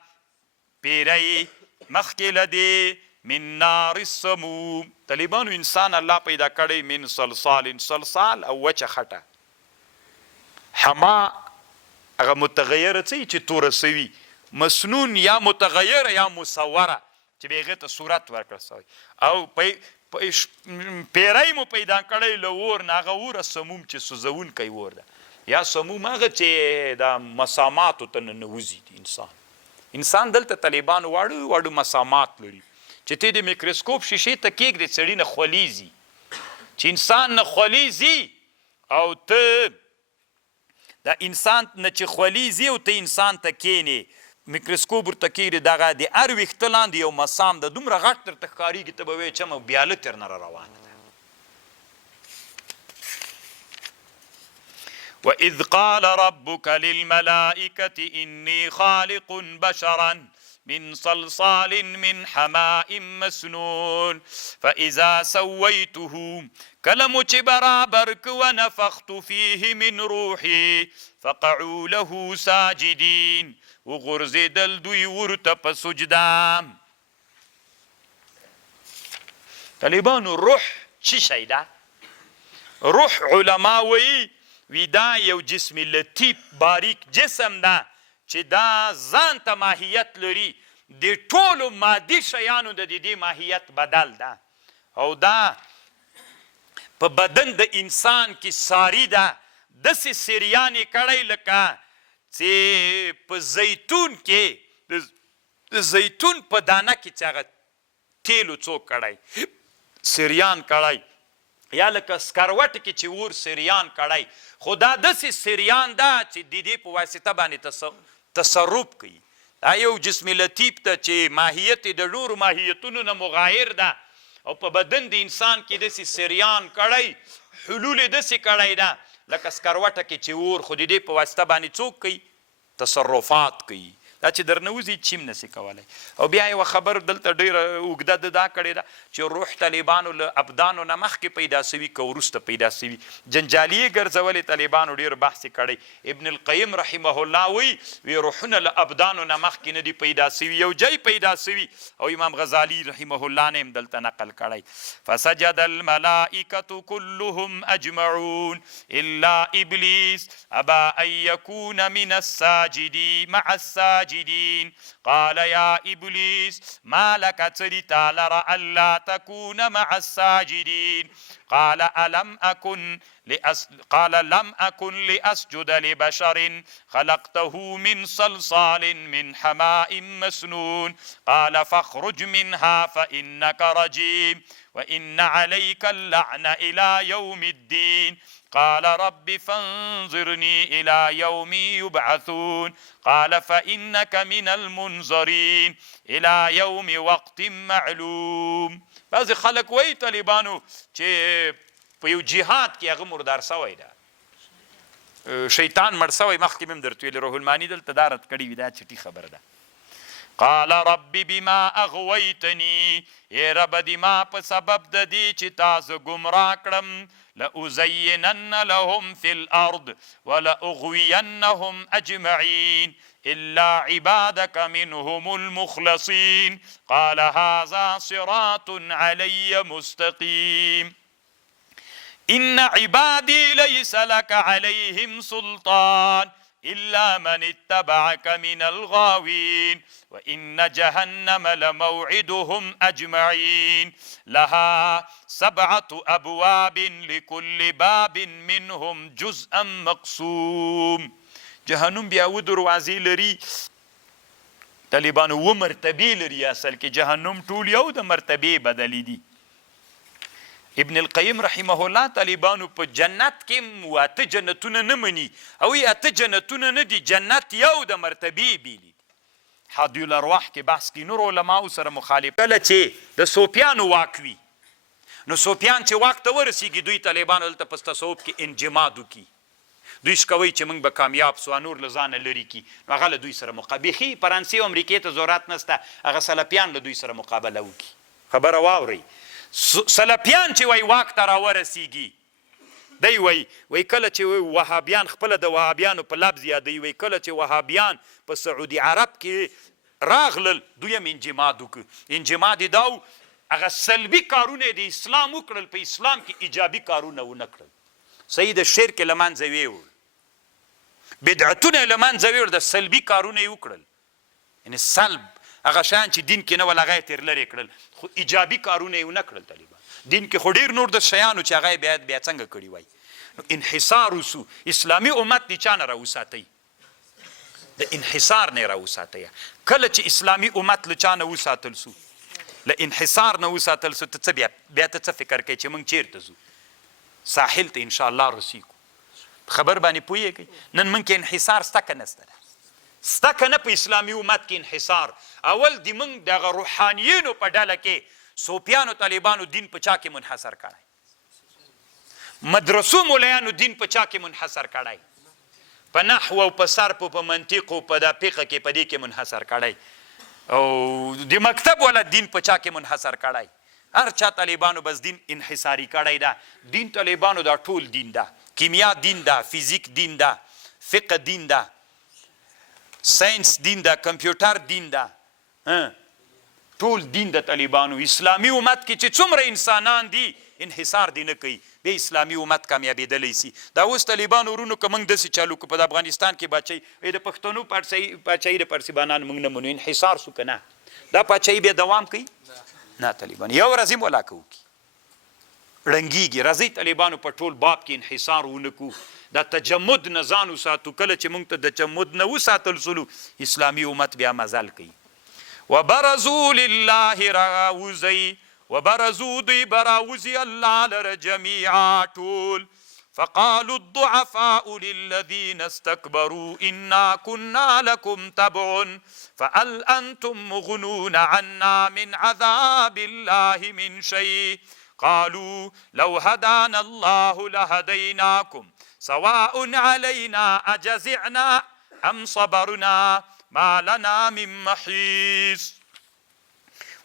پیری مخکې له دې من نار السموم. طالبانو انسان الله پیدا کړی من صلصال او وچه خټه. حما هغه متغیره څه چې توره سوي، مسنون یا متغیره یا مصوره چې به هغې ته صورت ورکړل سوی. او پیری مو پیدا کړی له اور نه، هغه اوره سموم چې سوځونکی اور ده، یا سموم هغه چې د مساماتو ته ننوځي. انسان دلته طالبانو واړو واړو مسامات لري چې ته د میکروسکوپ شیشې ته کېږدې سړي نه خولېږي، چې انسان نه خولېږي او ته د انسان نه چې خولېږي او ته انسان ته کښېنې میکروسکوپ ورته کېږدې دغه د هر ویښته لاندې یو مسام ده، دومره غټ درته ښکارېږي، ته به وایې چمه بیاله ترنه را روانه ده. وإذ قال ربك للملائكة إني خالق بشرا من صلصال من حماء مسنون فإذا سويته کلمو چې برابر که ونفخت فيه من روحي فقعوا له ساجدين وغرزیدل دوی ورته په سجده. طالبانو روح چی شی ده؟ روح علما وی دا یو جسم لطیف باریک جسم ده چې دا ځان ته ماهیت لري، د ټولو مادي شیانو د دې ماهیت بدل ده، او دا په بدن د انسان کې ساری ده، داسې سریانې کړی لکه چې په زیتون کې د زیتون په دانه کې چې هغه تیلو څوک کړی سریان کړی، یا لکه سکروټ کې چې اور سریان کړی، خو دا داسې سریان ده چې د دې په واسطه باندې تصرف کوي. دا یو جسم لطیف ده چې ماهیت د ډېرو ماهیتونو نه مغایر ده، او په بدن د انسان کې داسې سریان کړی، حلول یې داسې کړی ده لکه سکروټه کې چې اور، خو د دې په واسطه باندې څوک کوي؟ تصرفات کوي. دا چې در نوځي چیم نسي کولی. او بیا یوه خبر دلته ډېره اوږده د دا کړې ده چې روح طالبانو له ابدانو نه مخکې پیدا سوي که وروسته پیدا سوي، جنجالي یې ګرځولې طالبانو، ډېر بحث یې کړی. ابن القیم رحمه الله وی روحونه له ابدانو نه مخکې نه دي پیدا سوي، یو جای پیدا سوي، او امام غزالی رحمه الله نه هم دلته نقل کړی. فسجد الملائکة كلهم اجمعون الا ابلیس ابا ان یکون من الساجدین مع الساجدین قال يا إبليس ما لك تريتا لرى ألا تكون مع الساجدين قال لم أكن لأسجد لبشر خلقته من صلصال من حماء مسنون قال فاخرج منها فإنك رجيم وإن عليك اللعنة إلى يوم الدين قال رب فانظرني إلى يوم يبعثون قال فإنك من المنظرين إلى يوم وقت معلوم. بعض خلق وی طالبانو چې په یو جهاد کې هغه مردار سوی ده، شیطان مړ سوی، مخکې مې هم درته ویلې روح الماني دلته دا رد کړي وي، دا چټي خبر ده. قال رب بما اغويتني، ای رب دی ما په سبب د دې چې تاسو ګمراه کړم، لأزينن لهم في الأرض ولأغوينهم أجمعين إلا عبادك منهم المخلصين قال هذا صراط علي مستقيم إن عبادي ليس لك عليهم سلطان إلا من اتبعك من الغاوين وإن جهنم لموعدهم أجمعين لها 7 أبواب لكل باب منهم جزءا مقسوم. جهنم بیا و دروازې لري طالبانو، و مرتبې لري. اصل کې جهنم ټول یو د مرتبې بدلې دي. ابن القیم رحمه الله طالبانو په جنت کې واته جنتونه نه مني، او یې اته جنتونه نه دي، جنت یو د مرتبې بیلي. حادی الارواح کې بحث کې نور علماو سره مخالف. کله چې د صوفیانو واک وي، نو صوفیان چې واک ته ورسیږي، دوی طالبانو دلته په تصوف کې انجماد وکړي، دوی شکوي چې موږ به کامیاب سو، نور له ځانه لرې کړي، نو هغه له دوی سره مقابخي. فرانسې او امریکې ته ضرورت نشته، هغه سلفیان له دوی سره مقابله وکړي. خبره واورئ، سلفیان چې وای واک ته راورسیږي، دی وای کله چې وهابیان خپله د وهابیانو په لفظ یادوي، وای کله چې وهابیان په سعودي عرب کې راغلل، دوی هم انجماد وکړ. انجماد یې دا و، هغه سلبي کارونه د اسلام وکړل، په اسلام کې ایجابي کارونه ونه کړل. صحیح د شرک یې له منځه ویوړ، بدعتونه یې له منځه ویوړ، د سلبي کارونه یې وکړل. یعنې سلب هغه شیان چې دین کې نه ول هغه یې تېر لرې کړل، خو ایجابي کارونه یې ونه کړل. طالبان دین کې خو ډېر نور د شیانو چې هغه یې بیا څنګه کړي وای. نو انحصار وسو، اسلامي امت د چا نه راوساتئ؟ د انحصار نه راوساتئ. کله چې اسلامي امت له چا نه وساتل سو، له انحصار نه وساتل سو، ته څه بیا ته څه فکر کوې چې موږ چیرته ځو؟ ساحل ته انشاءالله رسیږو. خبر باندې پوهېږئ؟ نن موږ کې انحصار سته که نسته ده؟ سته که نه په اسلامي امت کې انحصار؟ اول د موږ دغه روحانیینو په ډله کې صوفیانو طالبانو دین په چا کې منحصر کړی؟ مدرسو مولیانو دین په چا کې منحصر کړی؟ په نحو او په صرف او په منطق او په دا فقه کې په دې کې منحصر کړی او د مکتب والا دین په چا کې منحصر کړی هر چا طالبانو بس دین انحصاري کړی ده دین طالبانو دا ټول دین ده کیمیا دین ده فیزیک دین ده فقه دین ده ساینس دین ده کمپیوټر دین ده ټول دین د طالبانو اسلامي امت کې چې څومره انسانان دي انحصار دی نه کوي بیا اسلامي امت کامیابېدلی سي دا اوس طالبانو ورونو که موږ داسې چالو کړو په افغانستان کې باچۍ د پښتنو پاچاهي د پرسیبانان موږ نه منو انحصار سو که نه دا پاچاهي بیا دوام کوي نه طالبان یو ورځ یې ولاکه وکړي ړنګېږي راځئ طالبانو په ټول باب کې انحصار ونه کړو دا تجمد نه ځان وساتو کله چې موږ ته د تجمد نه وساتل سولو اسلامي امت بیا مزل کوي وبرزوا لله راوزي وبرزوا دوی براوزي الله لره جميعا ټول فقالوا الضعفاء للذين استكبروا إنا كنا لكم تبع فهل أنتم مغنون عنا من عذاب الله من شيء قالوا لو هدانا الله لهديناكم سواء علينا أجزعنا أم صبرنا ما لنا من محيص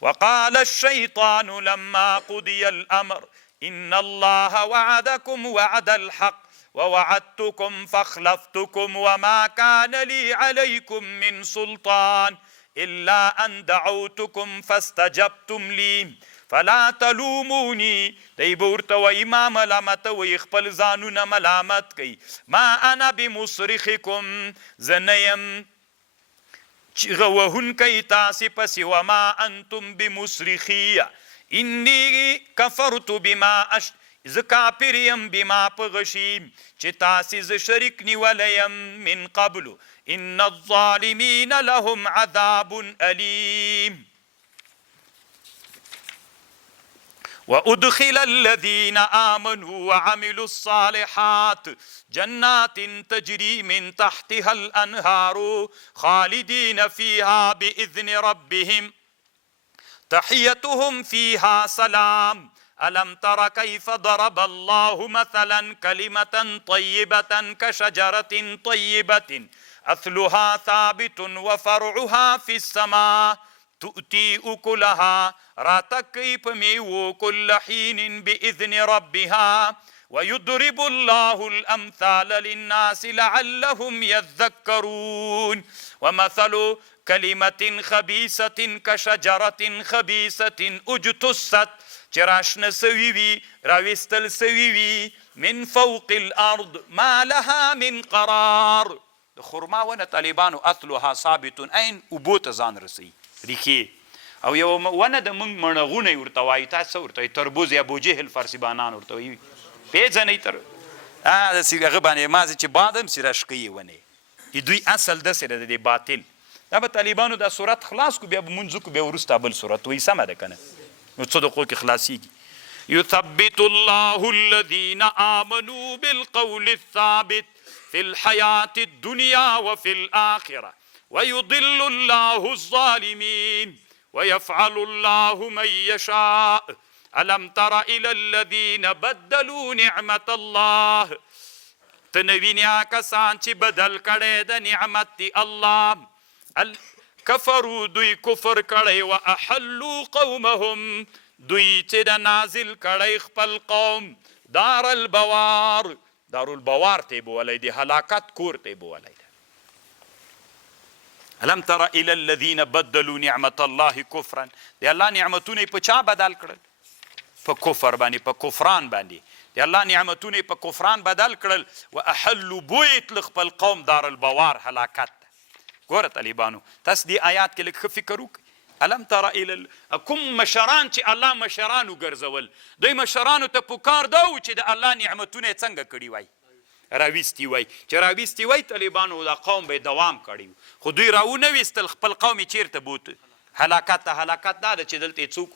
وقال الشيطان لما قضي الأمر إن الله وعدكم وعد الحق ووعدتكم فاخلفتكم وما كان لي عليكم من سلطان إلا أن دعوتكم فاستجبتم لي فلا تلوموني دی بورته وی ما ملامتوی خپل ځانونه ملامت کوي ما انا بمصرخکم زه نه یم چیغه وهونکی تاسې پسې وما انتم بمصرخیه انی کفرت بما زه کافر یم بما په غشي چې تاسې زه شریک نیولی یم من قبلو ان الظالمین لهم عذاب ألیم وأدخل الذين آمنوا وعملوا الصالحات جنات تجري من تحتها الأنهار خالدين فيها بإذن ربهم تحيتهم فيها سلام ألم تر كيف ضرب الله مثلا كلمة طيبة كشجرة طيبة أثلها ثابت وفرعها في السماء تؤتي أكلها راتكي بميو كل حين بإذن ربها ويضرب الله الأمثال للناس لعلهم يذكرون ومثل كلمة خبيثة كشجرة خبيثة اجتثت چراشن سويوي راوستل سويوي من فوق الأرض ما لها من قرار خرما ونه طالبانو اثلها ثابت اين وبوت ځان رسي ریخي او یو ونه د موږ مڼغونی ورته وایي تاسو ورته وایي تربوز یا ابوجهل فارسیبانان ورته وایي پیژنئ تر داسې هغه باندې مازې چې بادم سي راشقوي ونې دوی اصل داسې ده د باطل دا به طالبانو دا صورت خلاص کو بیا به مونځ کو بیا وروسته بل صورت وایي سمه ده که نه نو څه دقیقو کې خلاصیږي يثبت الله الذين آمنوا بالقول الثابت في الحياة الدنيا وفي الآخرة ويضل الله الظالمين ويفعل الله من يشاء ألم تر إلى الذين بدلوا نعمة الله تنوینیا کسان چې بدل کړی د نعمت دی الله کفروا دوی کفر کړی و احلوا قومهم دوی چې د نازل کړی خپل قوم دار البوار دارالبوار ته بولی دی هلاکت کور ته بولی دی الم تر الى الذين بدلوا نعمت الله كفرا دی الله نعمتونه په چا بدل کړل په کفر باندې په کفران باندې دی الله نعمتونه په کفران بدل کړل واحلوا بویت خپل قوم دار البوار هلاکت ګوره طالبانو تاسو دی آیات کې لږ فکر وکړئ الم تر الى کوم مشران چې الله مشران وګرځول دوی مشرانو ته پکار دا و چې د الله نعمتونه څنګه کړي وای راویستی وای چې راویستی وای طالبانو دا قوم به دوام کړي خو دوی راونه ویستل خپل قوم چیرته بوت هلاکت دا ده چې دلته څوک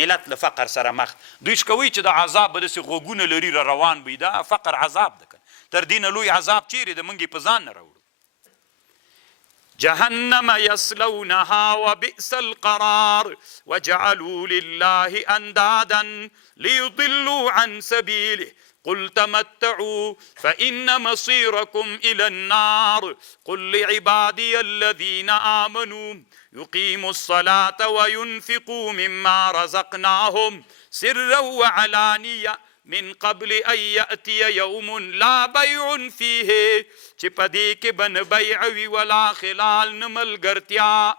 ملت له فقر سره مخ دوی شکوي چې د عذاب به داسې غوږونه لري روان وي دا فقر عذاب ده تر دې نه لوی عذاب چیرې د منګې په ځان نه راوړو جهنم يصلونها وبئس القرار وجعلوا لله اندادا ليضلوا عن سبيله قل تمتعوا فإن مصيركم إلى النار قل لعبادي الذين آمنوا يقيموا الصلاة وينفقوا مما رزقناهم سرا وعلانية من قبل ان یأتی یوم لا بیع فیه چې په دې کې به نه بیع وي ولا خلال نه ملګرتیا.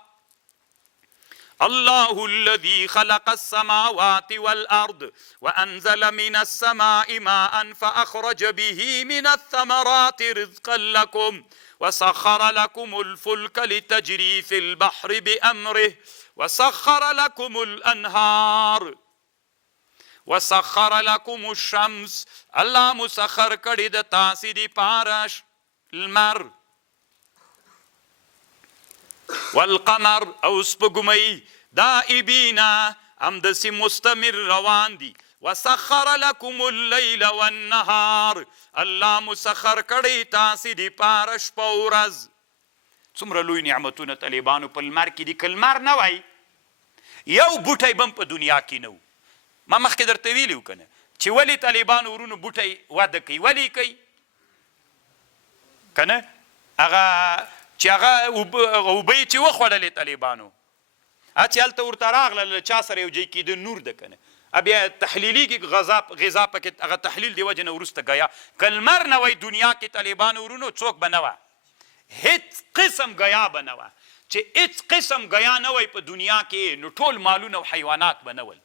الله الذي خلق السماوات والأرض وأنزل من السماء ماء فأخرج به من الثمرات رزقا لكم وسخر لكم الفلك لتجري في البحر بأمره وسخر لكم الأنهار وسخر لكم الشمس الله مسخر کړي د تاسې دپاره لمر والقمر او سپوږمۍ دائبین همداسې مستمر روان دي وسخر لكم الليل والنهار الله مسخر کړي تاسې دپاره شپه او ورځ. څومره لوی نعمتونه طالبانو په لمر کې دي. که لمر نه وای یو بوټی به هم په دنیا کې نه و. ما مخکې درته ویلي و که نه چې ولې طالبانو ورونو بوټی وده کوي. ولې کوي که نه هغه چې هغه اوبه یې چې وخوړلې طالبانو چې هلته ورته راغله چا سره یو ځای کېده نور ده که نه بیا تحلیلیږي غذا پکې هغه تحلیل د وجې نه وروسته ګیا. که لمر نه وای دنیا کې طالبانو ورونو څوک به نه وه. هیڅ قسم ګیا به نه وه. چې هیڅ قسم ګیا نه وای په دنیا کې نو ټول مالونه او حیوانات به نه ول.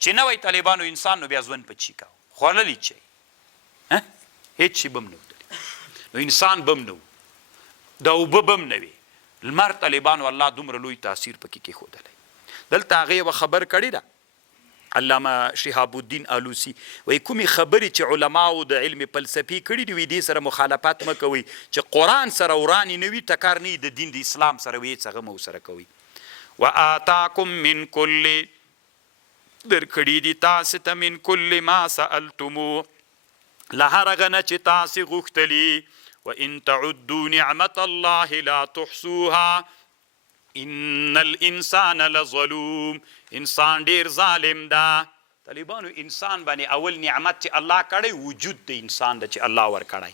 چې نه وای طالبانو انسان نو بیا ژوند په چی کوه خوړلی چی هیڅ شي به هم نه و. نو انسان به هم نه و. د اوبه به هم نه وي. لمر طالبانو الله دومره لوی تاثیر پکې کېښودلی. دلته هغې یوه خبر کړې ده علامه شهاب الدین آلوسی وایي کومې خبرې چې علماو د علم فلسفي کړي دي وي دې سره مخالفت مه کوئ. چې قرآن سره ورانې نه وي ټکر نه وي د دین د اسلام سره وي هېڅ هغه مه ورسره کوئ. وآتاکم من کل درکړي دي تاسې ته من کل ما سألتمو له هر هغه نه چې تاسې غوښتلي وإن تعدوا نعمت الله لا تحصوها ان الانسان لظلوم انسان ډیر ظالم ده. طالبانو انسان باندې اول نعمت چې الله کړی وجود د انسان ده چې الله ورکړی.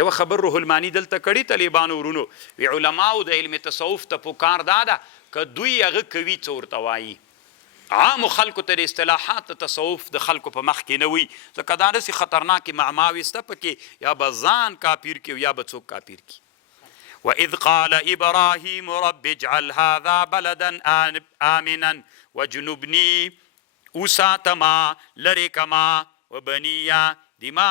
یوه خبر روح المانی دلته کړي طالبانو ورونو وی علماو د علم تصوف ته پکار دا ده که دوی هغه کوي څه ورته وایي. عامو خلکو ته د اصطلاحات تصوف د خلکو په مخ کې نه وي ځکه دا داسې خطرناکې معماوې شته پکې یا به ځان کافر کړي یا به څوک کافر کړي. وإذ قال ابراهیم رب اجعل هذا بلدا آمنا وجنبني وساتما لرکما وبنیا دما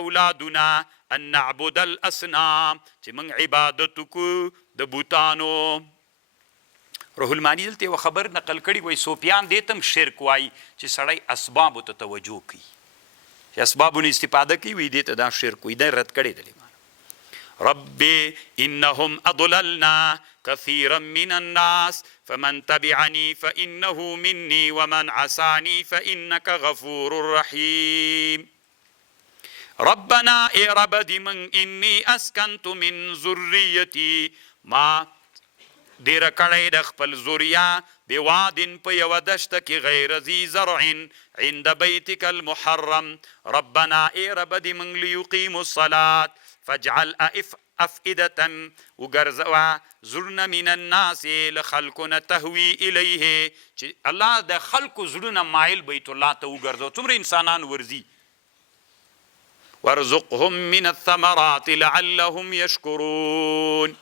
اولادنا ان نعبد الاسنام چې موږ عبادت وکړو د بوتانو. روح المانی دلته یوه خبر نقل کړي وایي صوفیان دې ته هم شرک وایي چې سړی اسبابو ته توجه کوي چې اسبابو نه استفاده کوي وایي دې ته دا شرک وایي. دا رد کړی دی. رب انهم اضللنا كثيرا من الناس فمن تبعني فانه مني ومن عصاني فانك غفور رحيم. ربنا اے رب دی من انی اسکنت من ذریتی ما دیر کړی د خپل ذریه بوادن په یوه دشته کې غیر ذي زرع عند بیتک المحرم. ربنا اے رب دی من لیقیموا الصلاة فاجعل افئدة وګرځوه زړونه من الناس له خلکو نه تهوي الیه چې الله د خلکو زړونه مایل بیت الله ته وګرځوه. څومره انسانان ورځي. وارزقهم من الثمرات لعلهم يشكرون.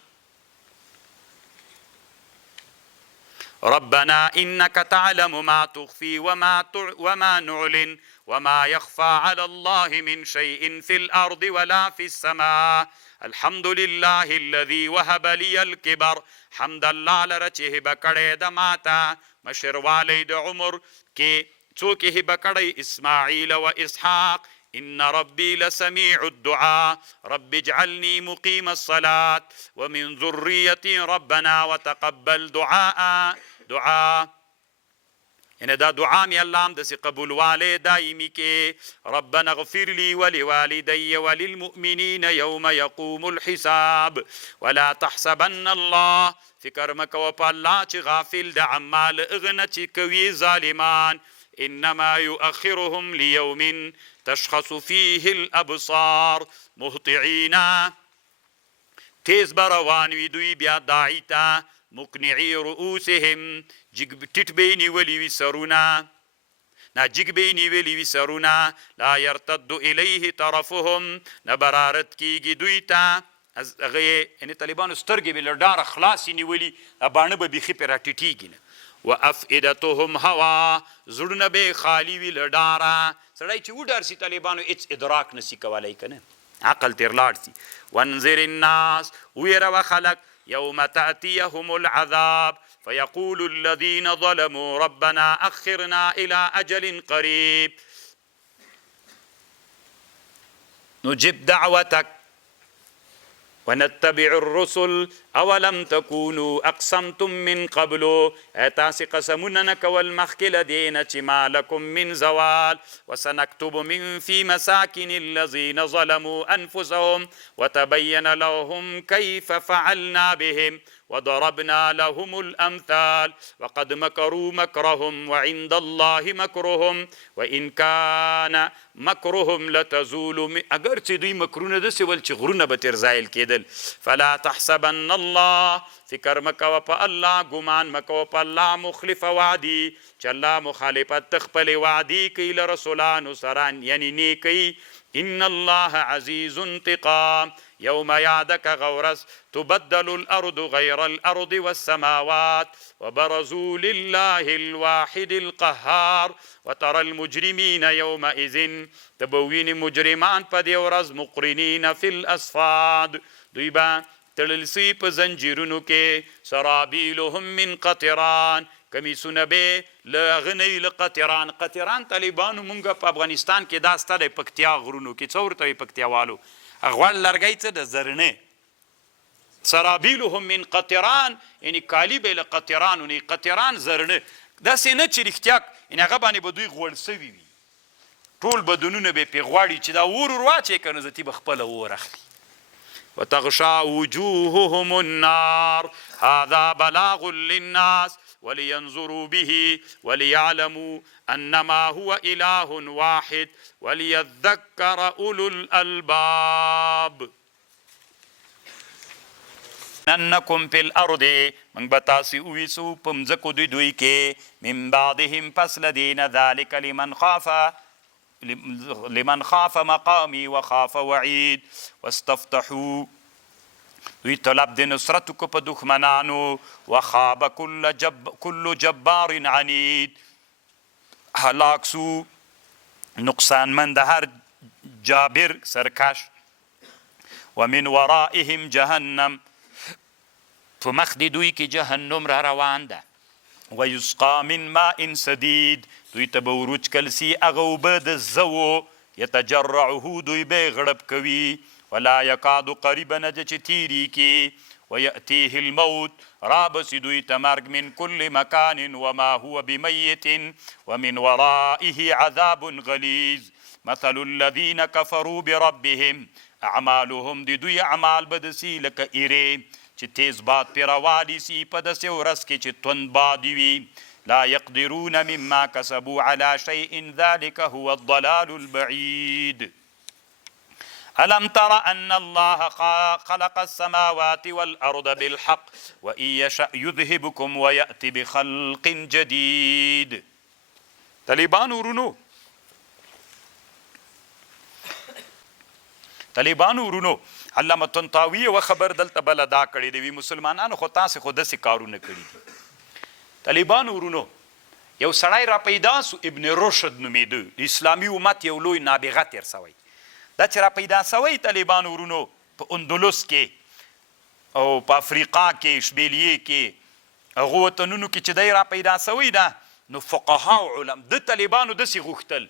ربنا إنك تعلم ما تخفي وما نعلن وما يخفى على الله من شيء في الأرض ولا في السماء. الحمد لله الذي وهب لي الكبر. حمد الله لره چې هبه کړی د ماته مشروالی د عمر کې څوک یې هبه کړی اسماعیل و اسحاق. إن ربي لسميع الدعاء. رب اجعلني مقيم الصلاة ومن ذريتي ربنا وتقبل دعاء یعنی دا دعا می الله هم داسې قبولوالی دایمي کې ربنا اغفر لي ولوالدي وللمؤمنین یوم یقوم الحساب ولا تحسبن الله فکر مکوه په الله چې غافل د عمال هغه نه چې کوي ظالمان انما يؤخرهم ليوم تشخص فيه الابصار مهطعين تیز به روان وي دوی بیا داعي ته مقنعي رؤوسهم ټیټ به یې نیولي وي سرونه جګ به یې نیولي وي سرونه لا يرتد الیه طرفهم نه برارت کیږي دوی ته هغه یعنې طالبانو سترګې به له ډاره خلاصې نیولي باڼه به بیخي پرې راټیټېږي نه وافئدتهم هوا زړونه به یې خالي وي له ډاره سړی چې وډار سي طالبانو هېڅ ادراک نسي کولی که نه عقل تېر لاړ سي وانذر الناس ویروه خلک یوم تأتیهم العذاب فیقول الذین ظلموا ربنا اخرنا الى اجل قریب نجب دعوتک ونتبع الرسل اولم تكونوا اقسمتم من قبل تاسې قسمونه نه کول مخکې له دې نه چې ما لکم من زوال وسنكتب من في مساكن الذين ظلموا انفسهم وتبين لهم كيف فعلنا بهم وضربنا لهم الامثال وقد مكروا مكرهم وعند الله مكرهم وان كان مكرهم لتزول اگر چې دوی مکرونه داسې ول چې غرونه به تر زایل کېدل فلا تحسبن الله فکر مکوه په الله ګمان مکوه په الله مخلف وعدي چې الله مخالفت خپلې وعدې کوي له رسولانو سره یعنې نه کوي ان الله عزیز انتقام یوم یادک غورس تبدل الارض غیر الارض والسماوات وبرزوا لله الواحد القهار وترى المجرمین یومئذ تبوین مجرمان په دې ورځ مقرنین فی الاصفاد دوی به تړل سوي په زنجیرونو کې سرابیلهم من قطران کمیسونه به له هغه نه وي له قطران قطران طالبانو مونږ په افغانستان کې دا سته د پکتیا غرونو کې څه ورته وي پکتیاوالو غوړ لرګی څه د زرنې سرابیلهم من قطران یعنې کالي به له قطرانو نه قطران زرنه داسې نه چې رښتیا یعنې هغه باندې به دوی غوړ سوي وي ټول بدنونه به یې پرې غواړي چې دا اور ور واچوې که نه زه به خپله اور اخلي وتغشى وجوههم النار هذا بلاغ للناس ولينظروا به وليعلموا أنما هو إله واحد وليذكر أولو الألباب أنكم في الأرض من بتاسي ويسو پمزکو دوی کې من بعدهم پس لدین ذلك لمن خاف مقامي وخاف وعيد واستفتحوا دوی طلب د نصرت کو په دښمنانو وخاب كل جبار عنید هلاک سو نقصان مند هر جابر سرکش ومن ورائهم جهنم په مخ د دوی کې جهنم را روان ده ويسقى من ماء سدید دوی ته به وروچکل سي هغه اوبه د زو یتجرعه دوی به غړپ کوي ولا یکاد قریبا نه چې تیری کی ویأتیه الموت رابسی دوی ته مرګ من کل مکان وما هو بمیت ومن ورائه عذاب غلیظ مثل الذین کفروا بربهم اعمالهم د دوی اعمال بدسي لکه ایرې چې تیز باد پرې راوالي سي په داسې ورځ کې چې توند باد وي لا يقدرون مما كسبوا على شيء ذلك هو الضلال البعيد ألم تر أن الله خلق السماوات والأرض بالحق وإن يشأ يذهبكم ويأتي بخلق جديد طالبان ورونو علامه طنطاوی و خبر دلته بل ادا کړی دی مسلمانانو خو تاسې خو داسې کارونه کړي دي طالبان ورونو یو سړی را پیدا سو ابن رشد نومیده د اسلامي امت یو لوی نابغه تیر سوی دا چې را پیدا سوی طالبان ورونو په اندلس کې او په افریقا کې شبیلیې کې هغو وطنونو کې چې دی را پیدا سوی ده نو فقها او علم د طالبانو داسې غوښتل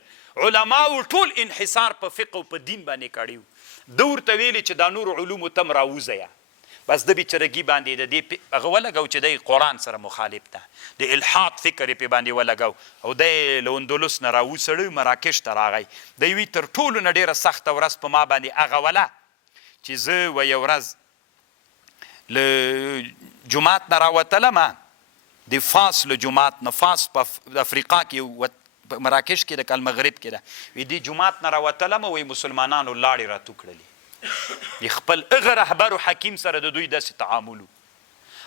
علماو ټول انحصار په فقه او په دین باندې کړی ده ورته ویلي چې دا نور علومو ته م راوځئ بس د بیچارګي باندې د دې هغه ولګو چې دی قرآن سره مخالف ده د الحاد فکر یې پې باندې ولګو او دی له اندلس نه راوسړی مراکش ته راغی دی وی تر ټولو نه ډېره سخته ورځ په ما باندې هغه وله چې زه و یو ورځ له جومات نه راوتلم د فاس له جومات نه فاس په افریقا کې مراکش کې د المغرب کې ده وی دې جومات نه راوتلم وی مسلمانانو لاړې راتو کړلې د خپل هغه رهبر و حکیم سره د دوی داسې تعامل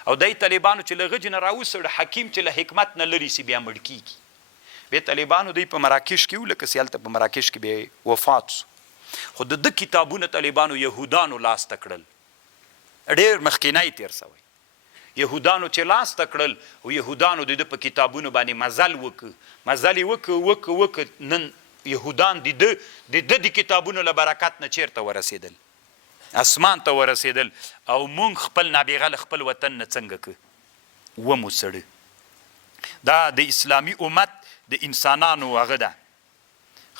او دی طالبانو چې له غجې نه راوسړه حکیم چې له حکمت نه لرې سي بیا مړ کېږي بیا طالبانو دوی په مراکش کې و لکه چې هلته په مراکش کې بیا وفات سو خو د ده کتابونه طالبانو یهودانو لاسته کړل ډېر مخکینی تېر سوی یهودانو چې لاسته کړل او یهودانو د ده په کتابونو باندې مزل وکړ مزل یې وکړ نن یهودان د ده د کتابونو له برکت نه چیرته ورسېدل اسمان ته ورسېدل او مونږ خپل نابغه له خپل وطن نه څنګه که ومو سړه دا د اسلامي امت د انسانانو هغه ده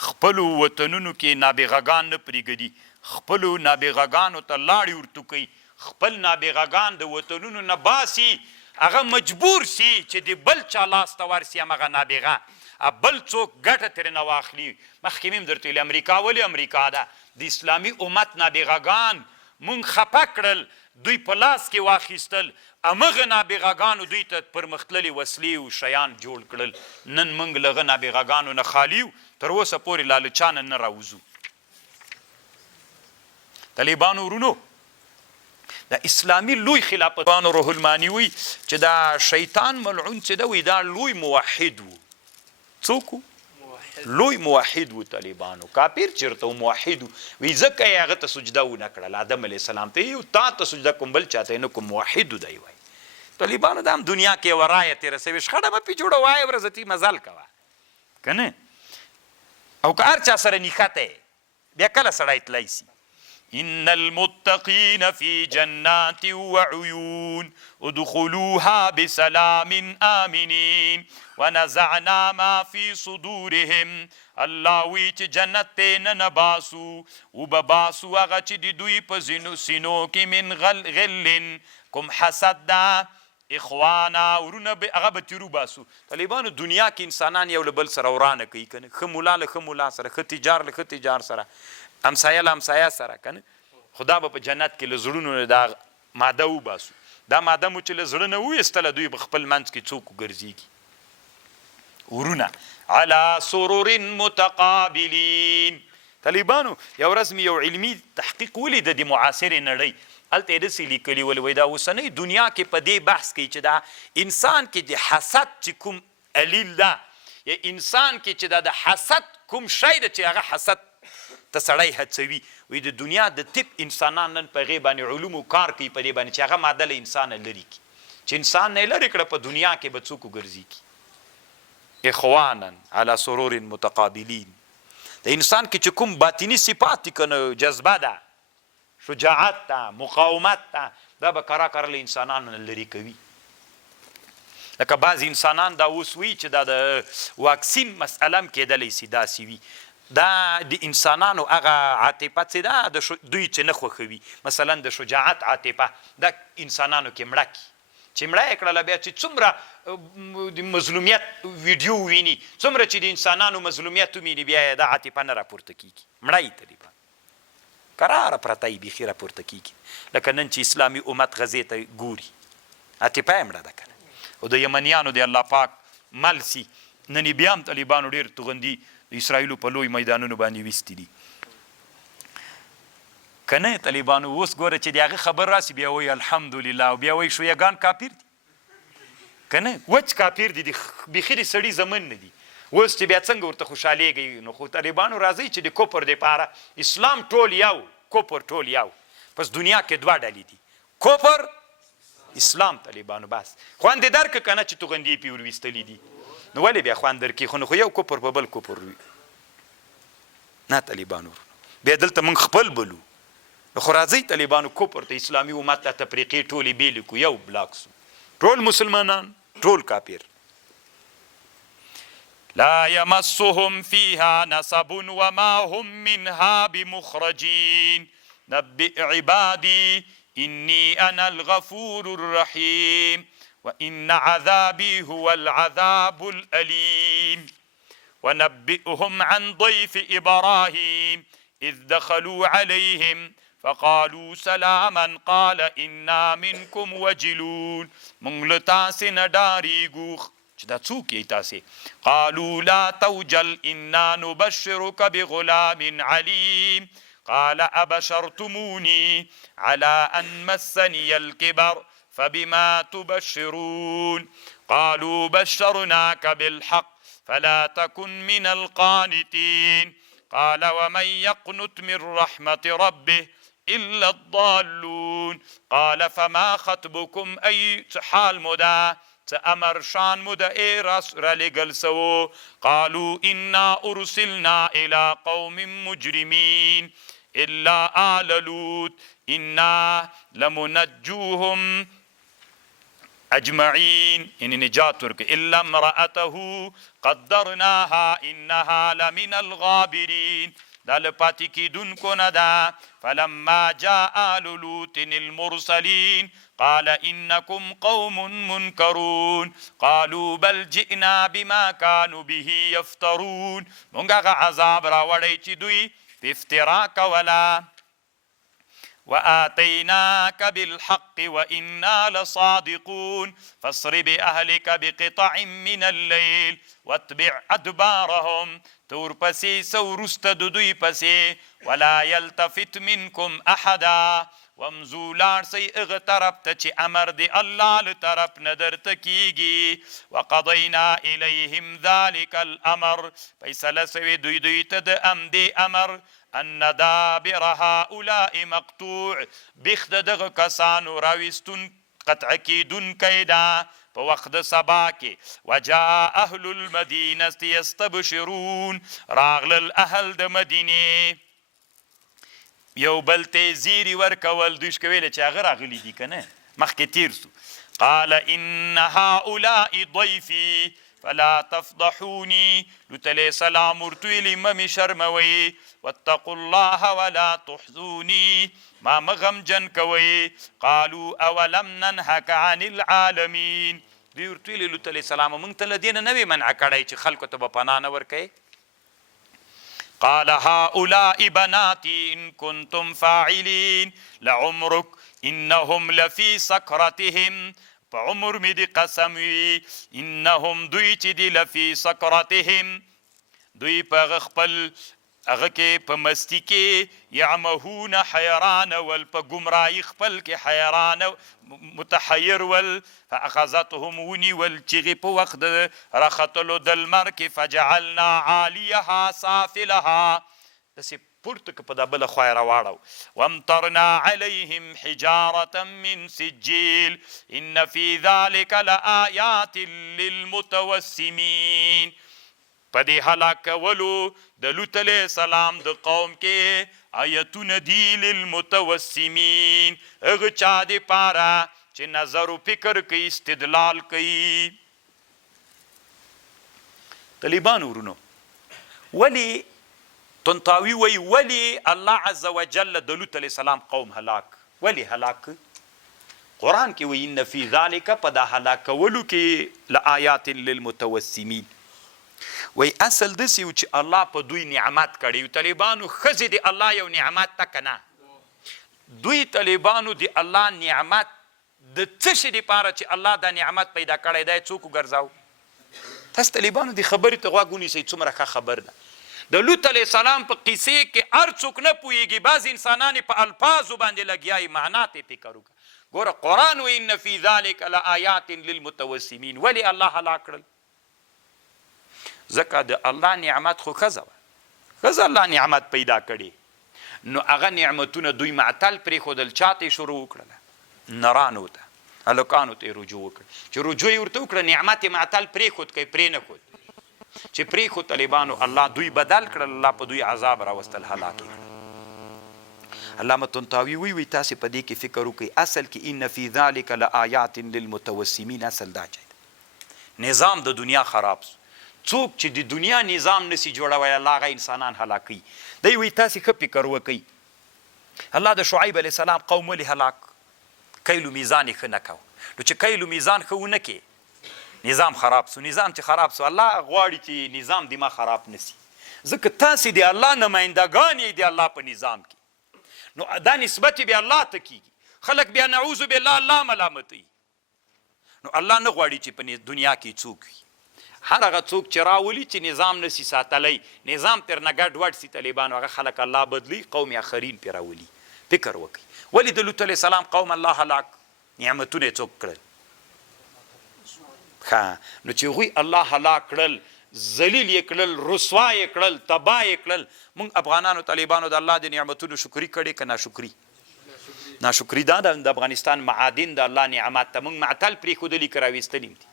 خپلو وطنونو کې نابغهګان نه پرېږدي خپلو نابغهګانو ته لاړې ورتو کوي خپل نابغهګان د وطنونو نه باسي هغه مجبور سي چې د بل چا لاس ته ورسي همغه نابغه بل څوک ګټه ترې نه واخلي مخکې مې هم درته ویلي امریکا ولې امریکا ده د اسلامي امت نابغهګان مونږ خفه کړل دوی په لاس کې واخیستل همغه نابغهګانو دوی ته پرمختللي وسلې او شیان جوړ کړل نن مونږ له هغه نابغهګانو نه خالي یو تر اوسه پورې لالچانه نه راوځو طالبانو ورونو د اسلامي لوی خلافتوانو روح المانی وی چې دا شیطان ملعون چې ده وی دا لوی موحد و څوک لوی موحد و طالبانو کافر چېرته و موحد وی ځکه یې هغه ته سجده ونه کړل آدم علیه السلام ته یو تا ته سجده کوم بل چاته نه کوم موحد دی وای طالبانو دا هم دنیا کې یوه رایه تېره سوې شخړه مه پې جوړه وایه ورځتي مزل کوه که نه او که هر چا سره نښته بیا کله سړی تلی سي إن المتقين في جنات وعيون ادخلوها بسلام آمنين ونزعنا ما في صدورهم الله وی چې جنت ته ننباسو وبباسو هغه چې د دوی په سینو کې من غل کوم حسد ده اخوانا ورونه هغه به تیرو باسو طالبانو دنیا کې انسانان یو له بل سره ورانه کوي که نه ښه ملا له ښه ملا سره ښه تجار له ښه تجار سره همسایه له همسایه سره که نه خدا به په جنت کې له زړونو نه دا ماده وباسو دا ماده مو چې له زړه نه وویستله دوی په خپل منځ کې څوک وګرځېږي ورونه علی سرور متقابلین طالبانو یو ورځ مې یو علمي تحقیق ولید د معاصرې نړۍ هلته یې داسې لیکلي ول وایي دا اوسنۍ دنیا کې په دې بحث کوي چې دا انسان کې د حسد چې کوم علیل ده یا انسان کې چې دا د حسد کوم شی ده چې هغه حسد ته سړی هڅوي وایي د دنیا د طب انسانان نن په هغې باندې علومو کار کوي په دې باندې چې هغه ماده له انسانه لرې کړي چې انسان نه یې لرې کړه په دنیا کې به څوک وګرځېږي اخوانا علی سرور متقابلین د انسان کې چې کوم باطني صفات دي که نه جذبه ده شجاعت ده مقاومت ده دا به کرا له انسانانو نه لرې کوي لکه بعض انسانان دا اوس وایي چې دا د واکسین مسئله هم کېدلی سي داسې وي دا د انسانانو هغه عاطفه چې ده دوی چې نه خوښوي مثلا د شجاعت عاطفه دا انسانانو کې مړه کړي چې مړه یې کړله بیا چې څومره د مظلومیت ویډیو وویني څومره چې د انسانانو مظلومیت وویني بیا یې دا عاطفه نه راپورته کېږي مړه یې طالبان کراره پرته یې بیخي راپورته کېږي لکه نن چې اسلامي امت غزې ته ګوري عاطفه یې مړه ده که نه او د یمنیانو د الله پاک مل سي نن یې بیا هم طالبانو ډېر توغندي د اسرائیلو په لوی میدانونو باندې ویستي دي که نه طالبانو اوس ګوره چې د هغه خبر راسي بیا وایي الحمدلله او بیا وایي شویګان کافر دي که نه وچ کافر دي بیخي د سړي زمن نه دي اوس چې بیا څنګه ورته خوشحالېږئ نو خو طالبانو راځئ چې د کفر دپاره اسلام ټول یو کفر ټول یو پس دنیا کې دوه ډلې دي کفر اسلام طالبانو بس خوند یې درکه که نه چې توغندې پې ورویستلي دي نو ولې بیا خوند درکړي خو یو کفر په بل کفر وي نه طالبانو بیا دلته موږ خپل بلو نو خو راځئ طالبانو کفر ته اسلامي امت ته تفریقې ټولې بېلې کړو یو بلاک سو ټول مسلمانان ټول کافر لا يمسهم فيها نصب وما هم منها بمخرجين نبئ عبادي إني أنا الغفور الرحيم وإن عذابي هو العذاب الأليم ونبئهم عن ضيف إبراهيم إذ دخلوا عليهم فقالوا سلاما قال إنا منكم وجلون مونږ له تاسې نه ډارېږو چې دا څوک یې تاسې قالوا لا توجل إنا نبشرك بغلام عليم قال أبشرتموني على أن مسني الكبر فبما تبشرون قالوا بشرناك بالحق فلا تكن من القانتين قال ومن يقنت من رحمة ربه إلا الضالون قال فما خطبكم أي حال مدى امر شان مده ای را لگل سو قالوا إنا أرسلنا إلى قوم مجرمين إلا آل لوط إنا لمنجوهم أجمعين يعني نجات ورک إلا امرأته قدرناها إنها لمن الغابرين دا لپاتی کی دن کو ندا فلما جاء آل لوط المرسلين قال إنكم قوم منكرون قالوا بل جئنا بما كانوا به يفترون مونږه عذاب راوړی چې دوی په افترا کوله وآتيناك بالحق وإنا لصادقون فاصر بأهلك بقطع من الليل واتبع أدبارهم تور پسې سورست دوی پسې ولا يلتفت منكم أحدا ومزو لاړ سئ هغه طرف ته چې امر د الله له طرف نه درته کیږي وقضینا الیهم ذلک الامر فیصله سوې دوی ته د دې امر ان دابر هؤلاء مقطوع بخ دغه کسانو راویستون قطع کیدونکی ده په وخت د سبا کې وجاء اهل المدینه یستبشرون راغلل اهل د مدینې یو بل ته زیری ورکول دوی شکویل چې هغه راغلی دي که نه مخکې تیر سو قال ان هؤلاء ضیفي فلا تفضحوني لوط علیه السلام ورته ویلي مه مې شرموئ واتقوا الله ولا تحزوني ما مغمجن کوئ قالوا اولم ننهك عن العالمين دوی ورته ویلي لوط علیه السلام موږ ته له دې نه وې منع کړی چې خلکو ته به پناه نه ورکوئ قال هؤلاء بناتي إن كنتم فاعلين لعمرك إنهم لفي سكرتهم فعمر مې دې قسم وي إنهم دوی چې دي لفي سكرتهم دوی په هغه خپل هغه کې په مستی کې یعمهون حیران ول په ګمراهي خپل کې حیران متحیر ول فاخذتهم ونیول چغې په وخت د راختلو د لمر کې فجعلنا عالیها سافلها داسې پورته که په دا بله خوا یې راواړو وامطرنا عليهم حجارة من سجیل ان في ذلك لآیات للمتوسمین په دې هلاکولو د لوط علیه السلام د قوم کې آیتونه دي للمتوسمین هغه چا دپاره چې نظر و فکر کوي استدلال کوي طالبان ورونو ولی طنطاوي وی ولی الله عز وجل د لوط علیه السلام قوم هلاک ولی هلاک قرآن کې وی ان فی ذلک په دا هلاکولو کې لآیات للمتوسمین وی اصل دسی و چې الله په دوی نعمت کړی طالبانو ښځې د الله یو نعمت ته که نه دوی طالبانو د الله نعمت د څه شي دپاره چې الله دا نعمت پیدا کړی دی څوک وګرځاو تاسو طالبانو د خبرې ته غوږ ونیسئ څومره ښه خبر ده د لوط علیه السلام په قیسې کې هر څوک نه پوهېږي بعض انسانان په الفاظو باندې لګیا معنا ته فکر وکړه ګوره قرآن و ان فی ذلک لآیات للمتوسمین ولې الله هلاک کړل ځکه د الله نعمت خو ښځه وه ښځه الله نعمت پیدا کړي نو هغه نعمتونه دوی معطل پرېښودل چا ته یې شروع وکړله نرانو ته هلکانو ته یې رجوع وکړه چې رجوع یې ورته وکړه نعمت یې معطل پرېښود که یې پرېنښود چې پرېښود طالبانو الله دوی بدل کړل الله په دوی عذاب راوستل هلاک یې کړل علامه طنطاوي وی تاسې په دې کې فکر وکړئ اصل کې ان فی ذلک لآیات للمتوسمین اصل دا چی نظام د دنیا خراب سو څوک چې د دنیا نظام نسی جوړوی الله هغه انسانان هلاکوي دی وی تاسې ښه فکر وکئ الله د شعیب علیه السلام قوم ولې هلاک کیل و میزان یې ښه نه کوو. نو چې کیل و میزان ښه ونه کې نظام خراب سو. نظام چې خراب سو الله غواړي چې نظام دې ما خراب نسی، ځکه تاسې د الله نمایندګان یې د الله په نظام کې. نو دا نسبت بیا الله ته کېږي. خلک بیا نعوذ بالله الله ملامتوي. نو الله نه غواړي چې په دنیا کې څوک وي. هر هغه څوک چې راولي چې نظام نسی ساتلی، نظام تر نه ګډ وډ سي طالبانو، هغه خلک الله بدلی، قوم آخرین پرې راولي. فکر وکړئ ولې د لوط علیه السلام قوم الله هلاک، نعمتونه یې څوک کړل؟ نو چې هغوی الله هلاک کړل، ذلیل یې کړل، رسوا یې کړل، تباه یې کړل. موږ افغانانو طالبانو د الله د نعمتونو شکري کړې که ناشکري؟ ناشکري دا د افغانستان معادن د الله نعمت ته موږ معطل پرېښودلي که راویستلي دي.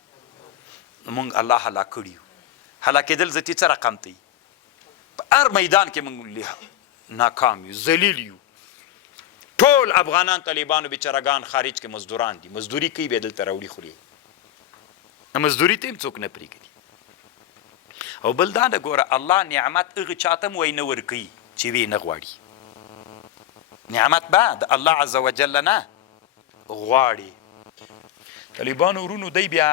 موږ الله هلاک کړي یو. هلاکېدل ذاتي څه رقم ته په هر میدان کې موږ ناکام یو، ذلیل یو. ټول افغانان طالبانو بیچارهګان خارج کې مزدوران دي، مزدوري کوي بیا دلته راوړي خوري. مزدوري ته هم څوک نه پرېږدي. او بل دا ده ګوره الله نعمت هغه چاته هم وایي نه ورکوي چې ویې نه غواړي. نعمت به د الله عز وجل نه غواړي. طالبانو ورونو دی بیا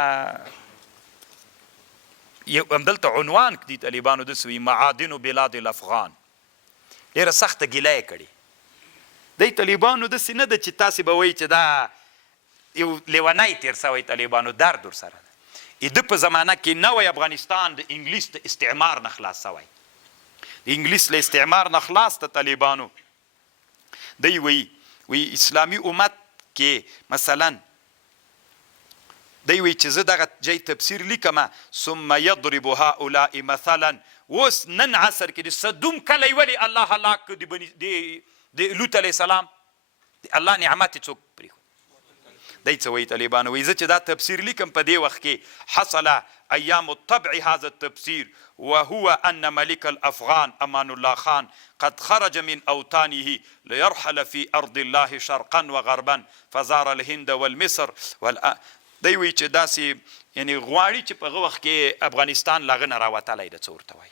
همدلته عنوان دی طالبانو داسې وایي معادن بلاد الافغان. ډېره سخته ګیله یې کړې. دی طالبانو داسې نه ده چې تاسې به وایي چې دا یو لیونی تېر سوی طالبانو درد ورسره ده. د په زمانه کې نوی افغانستان د انګلیس د استعمار نه خلاص سوی، د انګلیس له استعمار نه خلاص ته طالبانو دی وی اسلامي امت کې مثلا دی وی چې زه دغه جای تفسیر لیکمه ثم یضرب هؤلاء مثلا. اوس نن عصر کې د صدوم کلی ولې الله هلاک کړ د لوط علیه السلام؟ الله نعمت یې څوک پرېښود؟ دی څه وایي طالبانو؟ وایي زه چې دا تفسیر لیکم په دې وخت کې حصل ایام الطبع هذا التفسیر وهو ان ملك الافغان امان الله خان قد خرج من اوطانه ليرحل في ارض الله شرقا وغربا فزار الهند والمصر دی وایي چې داسې یعنې غواړي چې په هغه وخت کې افغانستان له هغه نه راوتلی ده. څه ورته وایي؟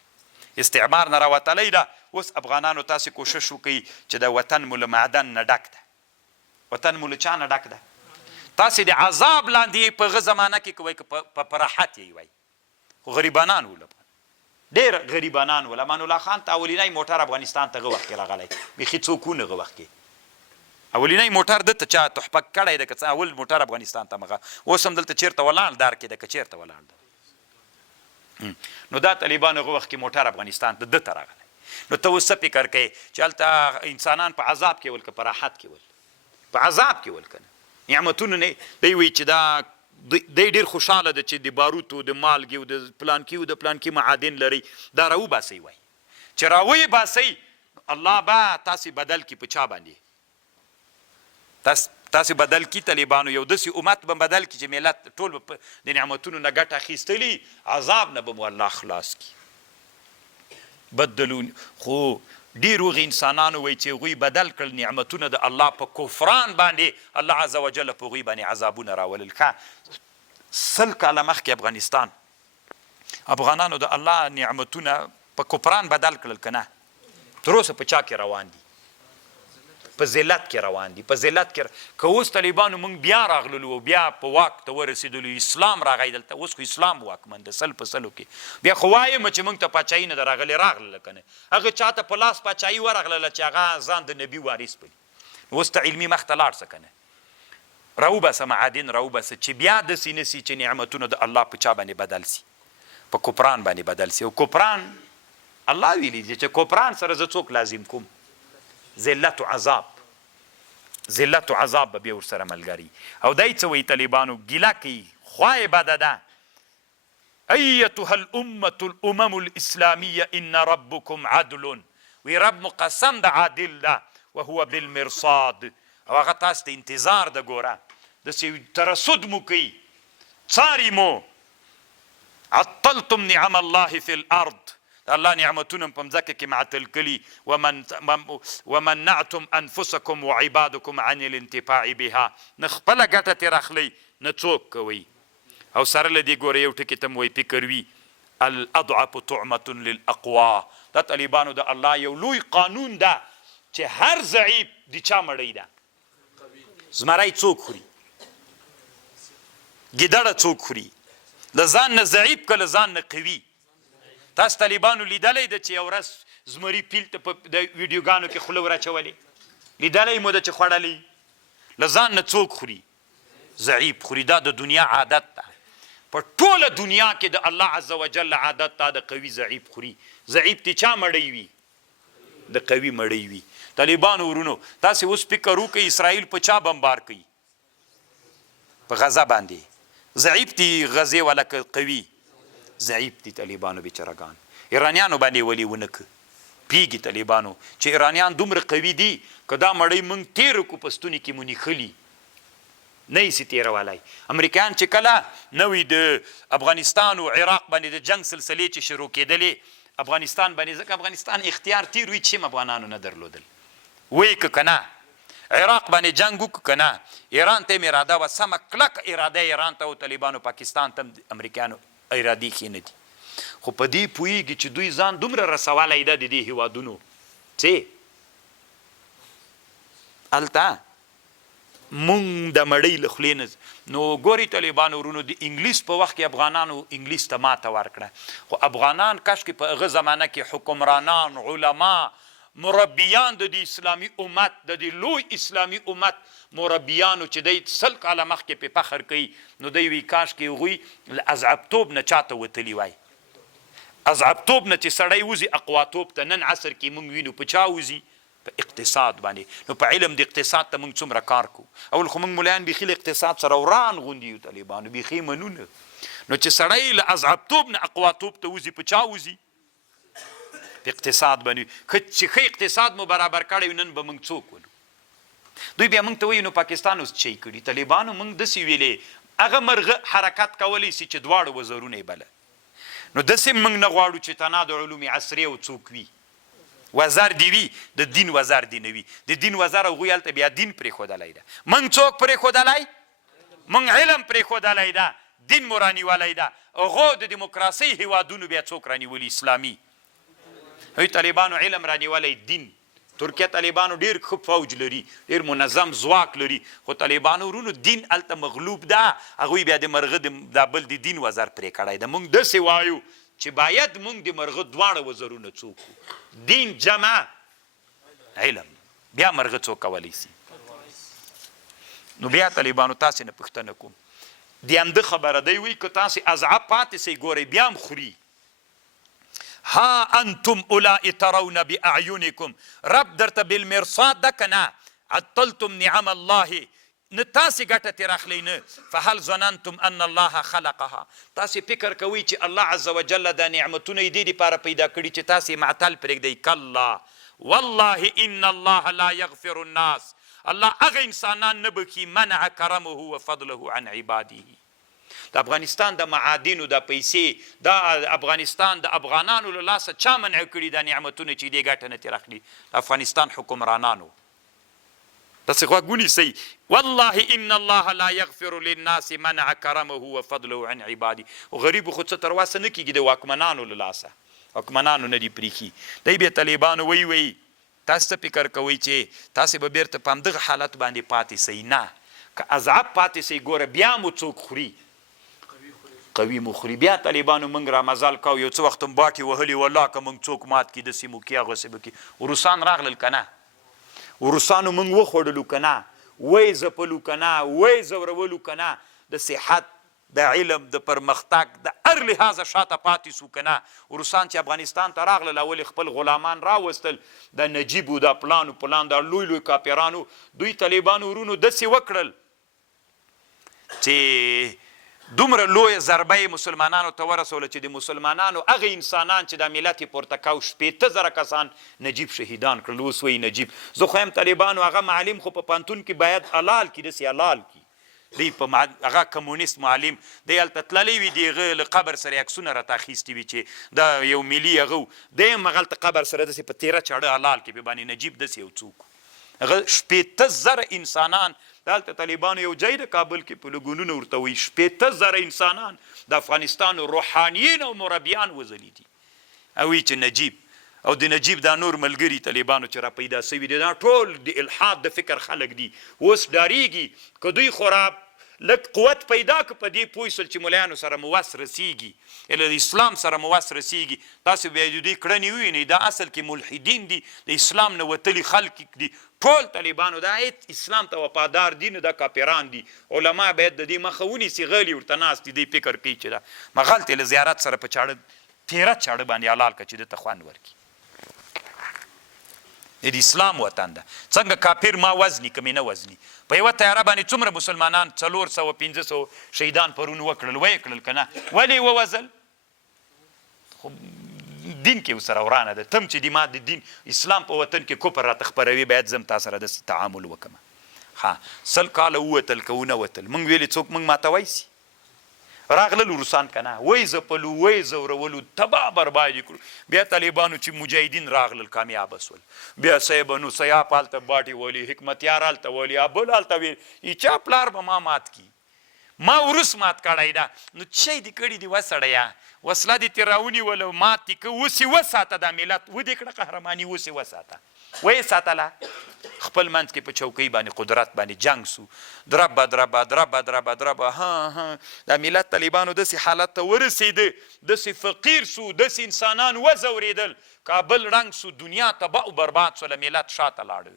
استعمار نه راوتلی ده. اوس افغانانو تاسې کوشش وکړئ چې د وطن مو له معدن نه ډک ده. وطن مو له چا نه ډک ده؟ تاسې د عذاب لاندې په هغه زمانه کې کوئ که په راحت یې وایي. خو غریبانان ول، ډېر غریبانان ول. امان الله خان ته اولینی موټر افغانستان ته هغه وخت کې راغلی، بیخي څوک ونه هغه وخت کې. اولینی موټر دته چا تحفه کړی ده که څه اول موټر افغانستان ته مغه. اوس هم دلته چېرته ولاړ دار کې ده که چېرته ولاړ ده. نو دا طالبان هغه وخت کې موټر افغانستان ته دته راغلی. نو ته اوس څه فکر کوې چې هلته انسانان په عذاب کې ول که په راحت کې ول؟ په عذاب کې ول که نه. نعمتونو نه دی وایي چې دا دی ډېر خوشحاله ده چې د باروتو د مالګې او د پلانکي او د پلانکي معادن لري. دا راوباسئ وایي چې راویې باسئ الله به تاسې بدل کړي. په چا باندې؟ تاسې بدل کړي طالبانو. یو داسې امت به بدل کړي چې ملت ټول به د نعمتونو نه ګټه اخیستلي، عذاب نه به مو الله خلاص کړي. بدلون خو ډېر هغې انسانانو وایي چې هغوی بدل کړل نعمتونه د الله په کفران باندې. الله عز وجل په هغوی باندې عذابونه راولل. ښه 100 کاله مخکې افغانستان افغانانو د الله نعمتونه په کفران بدل کړل که نه؟ تر اوسه په چا کې روان دي؟ په ذلت کې روان دي. په ذلت کې که اوس طالبانو موږ بیا راغللو او بیا په واک ته ورسېدلو، اسلام راغی دلته، اوس خو اسلام واکمن ده 100 په 100 کې. بیا خو وایم چې موږ ته پاچاهي نه ده راغلې، راغله که نه؟ هغه چاته په لاس پاچاهي ورغلله چې هغه ځان د نبي وارث بولي. اوس ته علمي مخ ته لاړ شه که نه؟ راوباسه معادن راوباسه چې بیا داسې نه سي چې نعمتونه د الله په چا باندې بدل سي؟ په کفران باندې بدل سي. او کفران الله ویلي دي چې کفران سره زه څوک لازم کوم؟ ذلت و عذاب. ذلت و عذاب به بیا ورسره ملګري. او دی څه وایي طالبانو؟ ګیله کوي، خوا یې بده ده. ایتها الامة الامم الاسلامیه ان ربکم عدل. وی رب مو قسم د عادل ده. وهو بالمرصاد. او هغه تاسو ته انتظار ده. ګوره داسې ترصد مو کوي، څاري مو. عطلتم نعم الله فی الارض. الله نعمتونه په مځکه کې معطل کړي. ومنعتم انفسکم وعبادکم عن الانتفاع بها. نه خپله ګټه ترې اخلئ نه څوک کوئ. او سره له دې ګوره یو ټکي ته م وایي فکر وي الاضعف طعمة للاقوا. دا طالبانو د الله یو لوی قانون ده چې هر ضعیف د چا مړی ده؟ زمری څوک خوري؟ ګیدړه څوک خوري؟ له ځان نه ضعیف که له ځان نه قوي؟ تاسو طالبانو لیدلی ده چې یو ورځ زمري پیل ته په د ویډیوګانو کې خوله ورچولې؟ لیدلی مو ده چې خوړلی؟ له ځان نه څوک خوري؟ ضعیف خوري. دا د دنیا عادت ده. په ټوله دنیا کې د الله عز وجل عادت ده د قوي ضعیف خوري. ضعیف تی چا مړی وي؟ د قوي مړی وي. طالبانو ورونو تاسې اوس فکر وکړئ اسرائیل په چا بمبار کوي؟ په غزه باندې. ضعیف دي غزې والا که قوي؟ ضعیف دي طالبانو بیچارهګان. ایرانیانو باندې ولې ونه که پیږي طالبانو چې ایرانیان دومره قوي دي که دا مړی موږ تېر کړو په ستوني کې مو نیښلي نه یې سي تېرولی. امریکایان چې کله نوی د افغانستان او عراق باندې د جنګ سلسلې چې شروع کېدلې افغانستان باندې، ځکه افغانستان اختیار تېر وي چې افغانانو نه درلودل، وی که که نه عراق باندې جنګ وکړو که نه ایران ته یې اراده وه سمه کلک اراده ایران ته و طالبانو پاکستان ته امریکایانو ارادې ښې نه دي. خو په دې پوهېږي چې دوی ځان دومره رسولی ده د دې هېوادونو چې هلته مونږ د مړۍ له خولې نه. نو ګورئ طالبانو ورونو د انګلیس په وخت کې افغانانو انګلیس ته ماته ورکړه، خو افغانان کاشکې په هغه زمانه کې حکمرانان، علما، مربیان د دې اسلامي امت، د دې لوی اسلامي امت مربیانو چې دی 100 کاله مخکې پې فخر کوي، نو دی وی کاشکې هغوی له اذعبتوب نه چاته وتلي وای. اذعبتوب نه چې سړی وځي اقواتوب ته، نن عصر کې موږ وینو په چا وځي؟ په اقتصاد باندې. نو په علم د اقتصاد ته موږ څومره کار کوو؟ اول خو موږ ملایان بیخي له اقتصاد سره وران غوندي یو طالبانو، بیخي منو نه. نو چې سړی له اذعبتوب نه اقواتوب ته وځي په چا وځي؟ په اقتصاد باندې. چې ښه اقتصاد مو برابر کړی وي نن به موږ څوک ولو؟ دوی بیا موږ ته وایي نو پاکستان اوس چی کړي؟ طالبانو موږ داسې ویلې هغه مرغه حرکت کولی سي چې دواړه وزرونه یې بله. نو داسې موږ نه غواړو چې تنا د علوم عصري او څوک وي وزر دی وي د دین وزر دی نه وي. د دین وزر هغوی هلته بیا دین پرېښودلی ده. موږ څوک پرېښودلی؟ موږ علم پرېښودلی ده، دین مو رانیولی ده. هغو د دیموکراسۍ هېوادونو بیا څوک رانیولي؟ اسلامي. هغوی طالبانو علم رانیولی دین. ترکیه طالبانو ډېر ښه فوج لري، ډېر منظم ځواک لري، خو طالبانو ورونو دین هلته مغلوب ده. هغوی بیا د مرغه دا بل د دین وزر پرې کړی ده. موږ داسې وایو چې باید موږ د مرغه دواړه وزرونه څوک وو، دین جمع علم، بیا مرغه څوک کولی سي؟ نو بیا طالبانو تاسې نه پوښتنه کوم، د همده خبره دی وایي که تاسې اضعف پاتې سئ ګورئ بیا هم خوري. ها انتم اولائی ترون باعینکم، رب درته بالمرصاد ده که نه؟ عطلتم نعم الله، نه تاسې ګټه ترې اخلی نه. فهل ظننتم ان الله خلقها، تاسې فکر کوئ چې الله عز وجل دا نعمتونه یې دې دپاره پیدا کړي چې تاسې معطل پرېږدئ؟ کلا والله ان الله لا یغفر الناس، الله هغه انسانان نه بخي منع کرمه وفضله عن عباده. د افغانستان د معادنو د پیسې دا افغانستان د افغانانو له لاسه چا منع کړي دا نعمتونه چې دې ګټه نه ترې اخلي؟ د افغانستان حکمرانانو. تاسې غوږ ونیسئ. والله ان الله لا یغفر للناس منع کرمه وفضله عن عباده. غریبو خو څه تر واسه نه کېږي د واکمنانو له لاسه، واکمنانو نه دي پرېښي. دی بیا طالبانو وی تاسو څه فکر کوئ چې تاسې به بیرته په همدغه حالت باندې پاتې سئ؟ نه، که اضعف پاتې سئ ګوره بیا مو څوک خوري؟ قوي مو خوري. بیا طالبانو موږ را مزال کوو، یو څه وخت هم باټې وهلي والله که موږ څوک مات کړي داسې مو کړي هغسې به کړي. روسان راغلل که نه؟ روسانو موږ وخوړلو که نه؟ وی ځپلو که نه؟ وی ځورولو که نه؟ د صحت، د علم، د پرمختګ، د هر لحاظه شاته پاتې سو که نه؟ روسان چې افغانستان ته راغلل اول خپل غلامان راوستل، د نجیبو دا پلانو دا لوی لوی کاپیرانو دوی طالبانو ورونو داسې وکړل چې دومره لویه ضربه یې مسلمانانو ته ورسوله چې د مسلمانانو هغه انسانان چې دا ملت یې پورته کو 80,000 کسان نجیب شهیدان کړل. اوس وایي نجیب، زه خو یم طالبانو هغه معلم خو په پوهنتون کې باید حلال کړي، داسې حلال کړي. دی په هغه کمونیست معلم دی هلته تللی وي، د هغه له قبر سره عکسونه راته اخیستي وي چې دا یو ملي هغه و، دی هم هغلته قبر سره داسې په تیره چاړه حلال کړي. په باندې نجیب داسې یو څوک هغه 80,000 انسانان دلته طالبانو یو ځای د کابل کې په لګونونه ورته وایي 80,000 انسانان د افغانستان روحانیین او مربیان وځلي دي. او وایي چې نجیب او د نجیب دا نور ملګري طالبانو چې را پیدا سوي دي دا ټول د الحاد د فکر خلک دي. اوس ډاریږي که دوی خو را لږ قوت پیدا که په دې پوه شول چې ملایانو سره موس رسیږي د اسلام سره موس رسیږي، تاسو بیا د دوی کړنې ووینئ دا اصل کې ملحدین دي، د اسلام نه وتلي خلک دي. ټول طالبانو دا اسلام ته وفادار دي، نو دا کافران دي. علما باید د دې مخه ونیسي، غلي ورته ناست دي، دوی فکر کوي چې دا مغلطې له زیارت سره په چاړه تیره چاړه باندې حلال کړه چې دته خوند ورکړي. د اسلام وطن ده، څنګه کافر ما وزني که مې نه وزني. په یوه تیاره باندې څومره مسلمانان 400-500 شهیدان پرون وکړل، ویې کړل که نه؟ ولې یې ووژل؟ خو دین کې ورسره ورانه ده. تم چې د ما د دین اسلام په وطن کې کفر راته خپروي، باید زه هم تا سره داسې تعامل وکړم. ها 100 کاله ووتل که ونه وتل، موږ ویلې څوک موږ ماتوی سي؟ راغلل روسان که نه، وی ځپلو وی ځورولو تباه برباد یې کړو. بیا طالبانو چې مجاهدین راغلل کامیابه سول، بیا صاحبانو سیاف هلته باټې ولي، حکمتیار هلته ولي، بل هلته ویل ای چا پلار به ما مات کی، ما وروس مات کړی ده. نو څه دې کړي دي وسړیه، وسله دې ترې راونیوله مات دې که اوس یې وساته دا ملت، ودې کړه قهرماني اوس یې وساته، ویې ساتله. خپل منځ کې په چوکۍ باندې قدرت باندې جنگ سو، دربه دربه دربه دربه دربه. ها دا ملت طالبانو داسې حالت ته ورسېده، داسې فقیر سو، داسې انسانان وځورېدل، کابل رنګ سو، دنیا تباه و برباد سوله، ملت شاته لاړه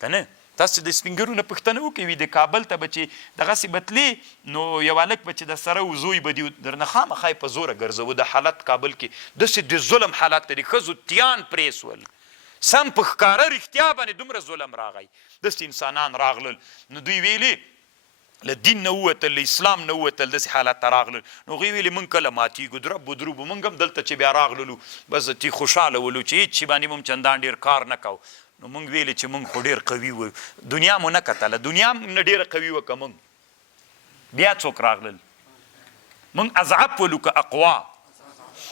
که نه. تاسو د سپین ږیرو نه پوښتنه وکوي د کابل ته به چې دغسې بتلې نو یو هلک به چې د سره و زوی به دي درنه خامخا یې په زوره ګرځوه. د حالت کابل کې داسې د ظلم حالت دی، ښځو تیان پرې سول، سم په ښکاره رښتیا باندې دومره ظلم راغی، داسې انسانان راغلل. نو دوی ویلې له دین نه ووتل، له اسلام نه ووتل، داسې حالت ته راغلل. نو هغوی ویلې موږ کله ماتېږو، درب و دروب موږ هم دلته چې بیا راغللو بس تی خوشحاله ولو چې هېڅ شي باندې مو چندان ډېر کار نه کوو. نو موږ ویلې چې موږ خو ډېر قوي وو، دنیا مو نه کتله، دنیا نه ډېره قوي وه که موږ. بیا څوک راغلل؟ موږ اضعف ولو که اقوا.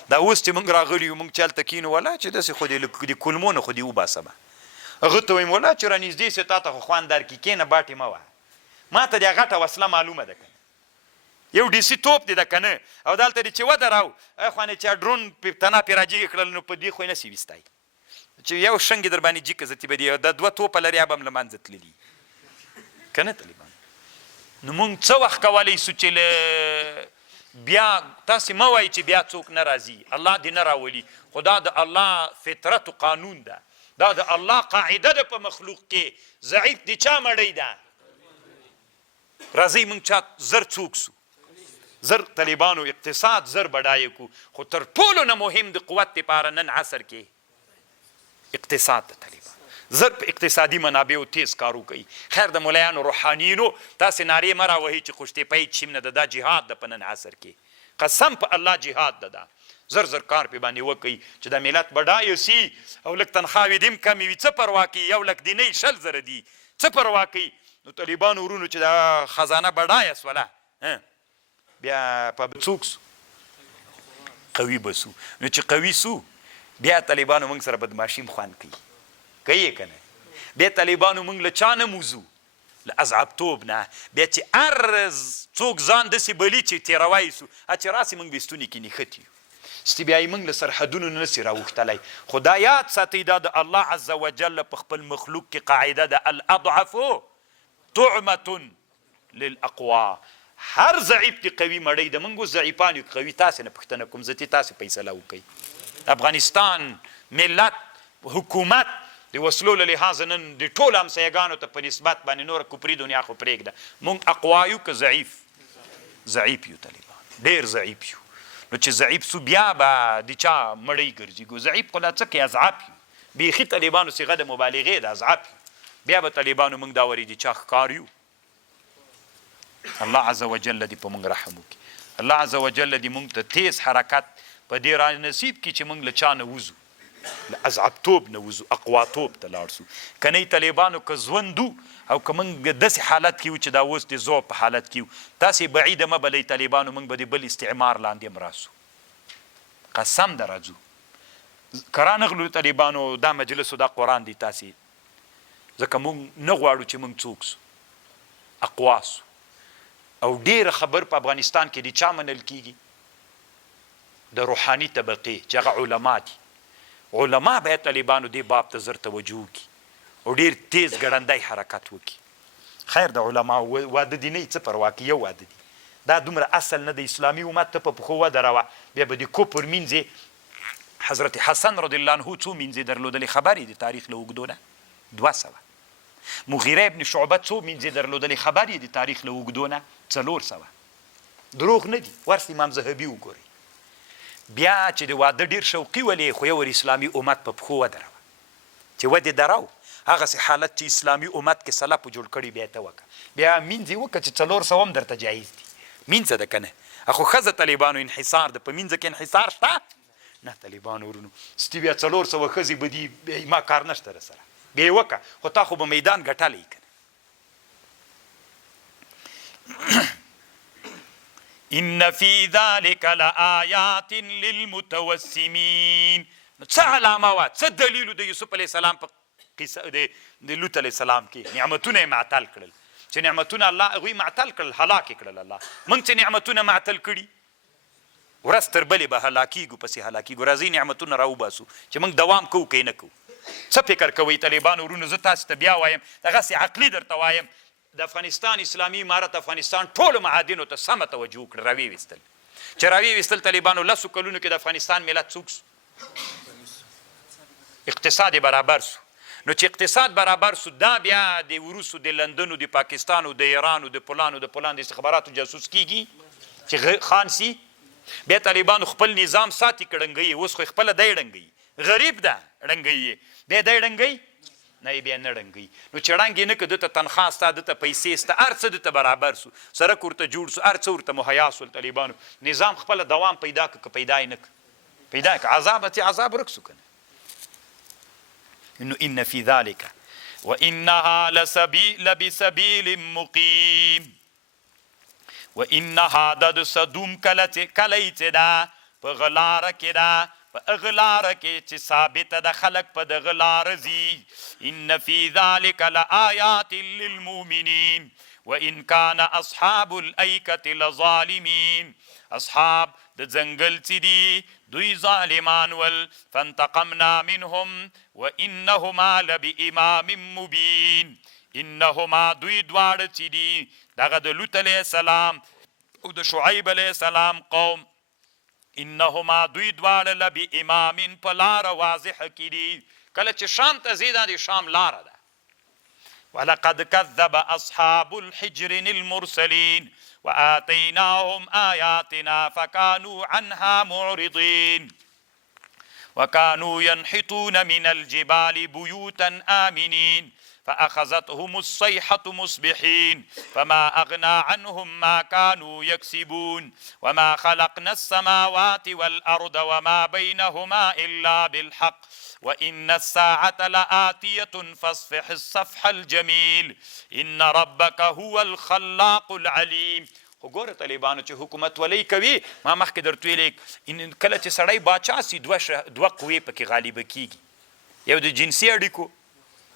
دا اوس چې موږ راغلي یو، موږ چې هلته کینو ولا چې داسې خو د کلمو نه خو دې وباسه به. هغه ته وایم ولا چې رانږدې سې تا ته خو خوند درکړي، کښېنه باټې مه وه، ما ته دې غټه وسله معلومه ده که نه، یو ډیسي توپ دی ده که نه، او دلته دې چې ودراو خوانې چې ډرون تنا پې راجګې کړل، نو په دې خو یې نسي ویستی چې یو شنګ در باندې جیکه زتې به دي، د 2 توپه لري هغه به هم له منځه تللي که نه طالبان. نو موږ څه وخت کولی سو چې له بیا تاسې مه وایي چې بیا څوک نه راځي، الله دې نه راولي، خو دا د الله فطرت و قانون ده، دا د الله قاعده ده په مخلوق کې. ضعیف د چا مړی ده؟ راځئ موږ چا زر څوک سو، زر طالبانو اقتصاد زر بډایه کو، خو تر ټولو نه مهم د قوت دپاره نن عصر کې اقتصاد د طالبان زر په اقتصادي منابعو تیز کار وکوي. خیر د ملایانو روحانیینو تاسې نارې مه راوهئ چې خوشتیپۍ چیم نه ده، دا جهاد ده په نن عصر کې، قسم په الله جهاد ده. دا زر زر کار پې باندې وکوي چې دا ملت بډایه سي او لږ تنخواوې دې هم کمې وي، څه پروا کوي، یو لک دینۍ 20 زره دي، څه پروا کوي. نو طالبانو ورونو چې دا خزانه بډایه سوله، بیا په څوک سو؟ قوي به سو. نو چې قوي سو بیا طالبانو موږ سره بدماشي خوند کوي، کوي که نه؟ بیا طالبانو موږ له چا نه موزو؟ له اضعفتوب نه. بیا چې هر څوک ځان داسې بلي چې تېروی سو، چې راسې موږ بستونې کې نښتي یو، ستې بیا یې موږ له سرحدونو نه نسي راوښتلی. خو دا یاد ساتئ دا د الله عز وجل په خپل مخلوق کې قاعده ده، الاضعف طعمة للاقوا. هر ضعیف کې قوي مړی د موږ ضعیفان یو قوي. تاسې نه پوښتنه کوم، زه تاسې فیصله وکئ. افغانستان ملت حکومت د وسلو له لحاظه نن د ټولو همسایګانو ته په نسبت باندې نوره کفري دنیا خو پرېږده، موږ اقوا یو که ضعیف؟ ضعیف یو طالبان، ډېر ضعیف یو. نو چې ضعیف سو بیا به د چا مړی ګرځېږو؟ ضعیف خو لا څه کوي، اضعاف یو. بیخي طالبانو صیغه د مبالغې د اضعاف یو. بیا به طالبانو موږ دا ورې د چا ښکار یو. الله عز وجل دې په موږ رحم وکړي، الله عز وجل دې موږ ته تیز حرکت په دې را نصیب کړي چې موږ له چا نه وځو، له اضعفتوب نه وځو، اقواتوب ته لاړ سو. که نه طالبانو که ژوندو او که موږ داسې حالت کې یو چې دا اوس د ذوب په حالت کې یو، تاسې بعیده مه بلئ طالبانو موږ به د بل استعمار لاندې هم راسو، قسم در راځو. که رانغلو طالبانو دا مجلس و دا قرآن دی تاسې، ځکه موږ نه غواړو چې موږ څوک سو، اقوا سو. او ډېره خبر په افغانستان کې د چا منل کېږي؟ د روحاني طبقې چې هغه علما دي. علما باید طالبانو دې باب ته زر توجه وکړي او ډېر تیز ګړندی حرکت وکړي. خیر د علماو واده دي نه څه پروا کوي، یو واده دي، دا دومره اصل نه د اسلامي امت ته په پښو ودروه. بیا به د کفر مینځې حضرت حسن رضی الله عنه څو مینځې درلودلې خبر یې د تاریخ له اوږدو نه 200. مغیره ابن شعبه څو مینځې درلودلې خبر یې د تاریخ له اوږدو نه 400. دروغ نه دي، ورس امام ذهبي وګورئ. بیا چې د واده ډېر شوقي ولې خو یو اسلامي امت په پښو ودروه چې ودې درو هغسې حالت چې اسلامي امت کې سلفو جوړ کړي بیا ته وکړه. بیا مینځ یې وکړه چې 400 هم درته جایز دي، مینځه ده که نه. خو ښځه طالبانو انحصار ده، په مینځه کې انحصار شته نه. طالبانو ورونو ستي بیا 400 ښځې به دي، بیا ما کار نشته را سره، بیا یې وکړه، خو تا خو به میدان ګټلی که نه. ان فی ذلک لآیات للمتوسمین. نو څه علامه وه، څه دلیل د یوسف علیه السلام په قصه د لوط علیه السلام کې؟ نعمتونه یې معطل کړل، چې نعمتونه الله هغوی معطل کړل، هلاک یې کړل الله. موږ چې نعمتونه معطل کړي ورځ تر بلې به هلاکیږو، پسې هلاکیږو. راځئ نعمتونه راوباسو چې موږ دوام کوو که یې نه کوو. څه فکر کوئ طالبانو ورونو؟ زه تاسو ته بیا وایم، دغسې عقلي درته وایم، د افغانستان اسلامي امارت افغانستان ټولو معادنو ته سمه توجه وکړه، راویویستل. چې راویویستل طالبانو 10 کلونو کې د افغانستان ملت څوک سو؟ اقتصاد برابر سو. نو چې اقتصاد برابر سو، دا بیا د وروسو د لندنو د پاکستانو د ایرانو د پلانو د استخباراتو جاسوس کیږي چې خان سي. بیا طالبانو خپل نظام ساتي کړنګوي، اوس خو خپله دی ړنګوي، غریب ده ړنګوي، بیا دی ړنګوي نه بیا نه ړنګوي. نو چې ړنګ یې نه که دته تنخوا سته، دته پیسې سته، هر څه دته برابر سو، سړک ورته جوړ سو، هر څه ورته مهیا سول. طالبانو نظام خپله دوام پیدا که پیدا یې نه که پیدا که عذاب چې عذاب ورک سو که نه. انه ان فی ذلک وانها لبسبیل مقیم. وانها د صدوم کلی چې ده په غلاره کې ده، په هغه لاره کې چې ثابته ده خلک په دغه لاره ځي. ان فی ذلک لآیات للمؤمنین وان کان اصحاب الایکة لظالمین. اصحاب د ځنګل چې دي دوی ظالمان ول. فانتقمنا منهم وانهما لبامام مبین. انهما دوی دواړه چې دي دغه د لوط علیه السلام او د شعیب علیه السلام قوم، انهما دوی دواړه لبامام په لاره واضحه کې دي. کله چې شام ته ځې دا د شام لاره ده. ولقد کذب اصحاب الحجر المرسلین وآتیناهم آیاتنا فکانوا عنها معرضین. وكانوا ينحتون من الجبال بيوتا آمنين فأخذتهم الصيحة مصبحين فما أغنى عنهم ما كانوا يكسبون وما خلقنا السماوات والأرض وما بينهما إلا بالحق وإن الساعة لآتية فاصفح الصفح الجميل إن ربك هو الخلاق العليم. وګوره طالبانو چې حکومت ولی کوي، ما مخکې درته ویلې کله چې سړی باچا سي دوه قوې پکې غالبه کیږي، یو د جنسي اړیکو،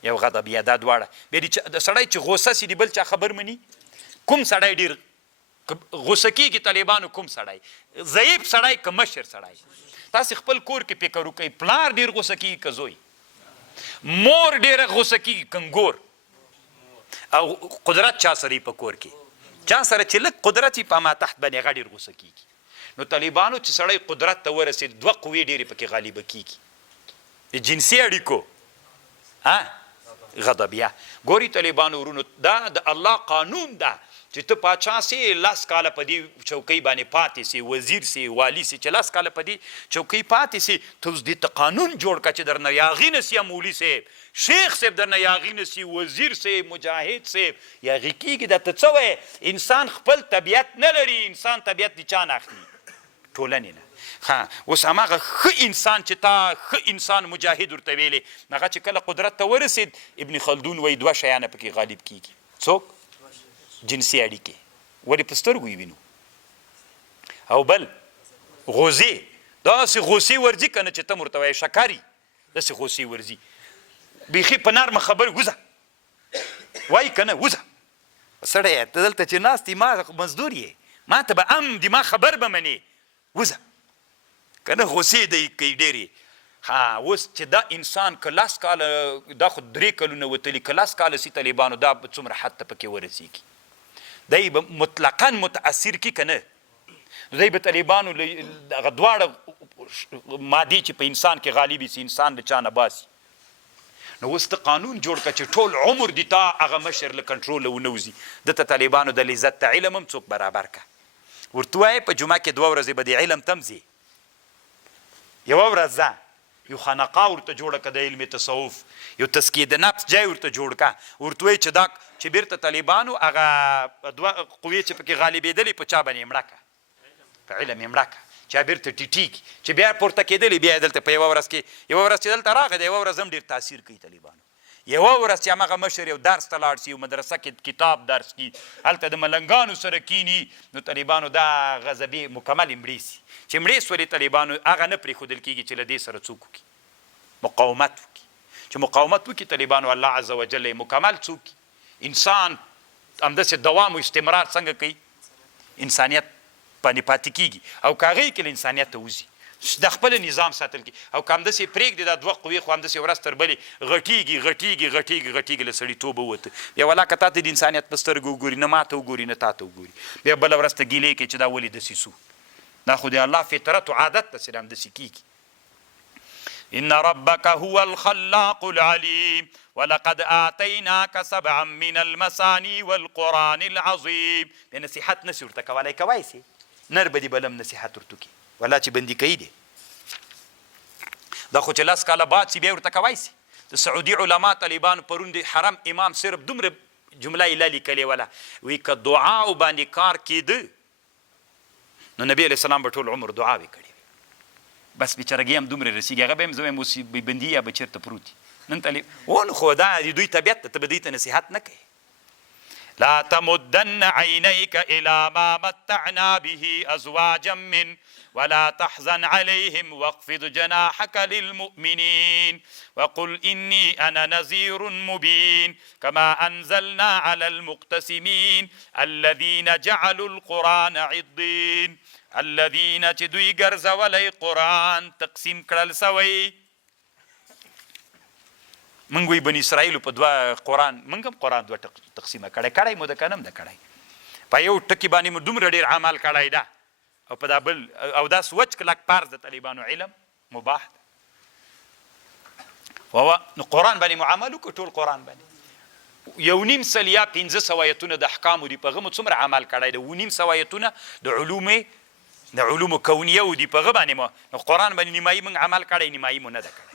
یو غضبیه، دا دواړه. بیا د سړی چې غوسه سي د بل چا خبر مني. کوم سړی ډېر غوسه کیږي طالبانو؟ کوم سړی؟ ضعیف سړی که مشر سړی؟ تاسې خپل کور کې فکر وکئ، پلار ډېر غوسه کیږي که زوی؟ مور ډېره غوسه کیږي کنګور؟ او قدرت چا سره په کور کې؟ چا سره چې لږ قدرت په ما تحت باندې هغه ډېر غوسه کیږي. نو طالبانو چې سړی قدرت ته ورسېد، دوه قوې ډېرې پکې غالبه کیږي. د جنسي اړیکو غضبیه. ګوري طالبانو ورونو، دا د الله قانون ده چې ته پاچا سي، 10 کاله په دې چوکۍ باندې پاتې سي، وزیر سي، والی سي، چې 10 کاله په دې چوکۍ پاتې سي، ته اوس دې ته قانون جوړ کړه چې درنه یاغي نه سي، مولي صاحب، شیخ صاحب درنه یاغي نه سي، وزیر صاحب، مجاهد صاحب یاغي کېږي. دا ته څه وایې؟ انسان خپل طبیعت نه لري، انسان طبیعت د چا نه اخلي؟ ټولنې نه. اوس هماغه ښه انسان چې تا ښه انسان مجاهد ورته ویلې، هغه چې کله قدرت ته ورسېد، ابن خلدون وایي 2 شیانه پکې غالب کیږي. څوک؟ جنسي اړیکې، ولې په سترګو یې وینو. او بل غوزې، داسې غوسې ورځي که نه چې ته ورته وایې شکاري، داسې غوسې ورځي. بیخي په نرمه خبرې وځه وایي که نه، وځه سړی ته دلته چې ناست یې، ما مزدور یې، ما ته به ام دي، ما خبر به منې، وځه که نه. غوسې دی کوي ډېرې. اوس چې دا انسان که 10 کاله دا خو 3 کلونه وتلي که 10 کاله سي طالبانو دا به څومره حد ته پکې ورسېږي دی به مطلقا متاثر کي که نه دی به طالبانو هغه دواړه مادې چې په انسان کې غالبي سي انسان د چا نه باسي نو اوس ته قانون جوړ کړه چې ټول عمر دي تا هغه مشر له کنټروله ونوځي دته طالبانو د لذت ته علم هم څوک برابر که ورته وایې په جمعه کې 2 ورځې به د علم تم ځي یوه ورځ ځه یو خانقاه ورته جوړه که د علم تصوف یو تسکیه د نفس جای ورته جوړ که ورته وایي چې دا چې بیرته طالبانو هغه 2 قوې چې پکې غالبېدلې په چا باندې مړه که په علم یې مړه که چا بیرته ټیټیږي چې بیا پورته کېدلې بیا یې دلته په یوه ورځ کې یوه ورځ چې دلته راغی د یوه ورځ هم ډېر تاثیر کوي طالبانو یوه ورځ چې همغه مشر یو درس ته لاړ سي یو مدرسه کې کتاب درس کي هلته د ملنګانو سره کیني نو طالبانو دا غضبې مکمل مړې سي چې مړې سولې طالبانو هغه نه پرېښودل کېږي چې له دې سره څوک وکړي مقاومت وکړي چې مقاومت وکړي طالبانو الله عز وجل یې مکمل څوک انسان همداسې دوام و استمرار څنګه کوي انسانیت باندې پاتې کېږي او که هغې کې له انسانیت ته وځي د خپل نظام ساتل کی او که همداسې پرېږدي دا 2 قوې خو همداسې ورځ تر بلې غټېږي له سړیتوبه ووته بیا ولا که تا ته د انسانیت په سترګو وګوري نه ما ته وګوري نه تا ته وګوري بیا بله ورځ ته ګیلې کوي چې دا ولې داسې سو دا خو د الله فطرت و عادت داسې همداسې کېږي ان ربك هو الخلاق العليم ولقد آتيناك 7 من المثاني والقرآن العظيم نصیحت نسي ورته کولی کوی سي نر به دې بلم نصیحت ورته کړي ولا چې بندي کوي دی دا خو چې 10 کاله بعد چې بیا ورته کوی سي د سعودي علما طالبانو پرون د حرم امام صرف دومره جمله یې لا لیکلې وله وایي که دعاو باندې کار کېده نو نبي علیه السلام به ټول عمر دعاوې کړې بس بیچارګي هم دومره رسېږي هغه به هم زه وایم اوس بندي یا به چېرته پروت نن طالب نو خو دا د دوی طبیعت ته به دوی ته نصیحت نه کوي لا تمدن عينيك إلى ما متعنا به أزواجا من ولا تحزن عليهم واخفض جناحك للمؤمنين وقل إني أنا نذير مبين كما أنزلنا على المقتسمين الذين جعلوا القرآن عضين الذين تدوي غرز ولي قرآن تقسيم كرل سوي منګ وی بنی اسرائیل په 2 قرآن منګ هم قرآن 2 تقسیمه کړی مو د کنم د کړی په یو ټکي باندې مو دومره ډېر عمل کړی ده او په دا بل او دا سوچ کلک پارز د طالبانو علم مباح ده وهو قرآن باندې معامل وکړو ټول قرآن باندې 1.5 یا 500 آیتونه د احکامو دي په هغه مو څومره عمل کړی ده 1.5 آیتونه د علومو کونیه دي په هغه باندې مو قرآن باندې نیمایي موږ عمل کړی نیمایي مو نه ده کړی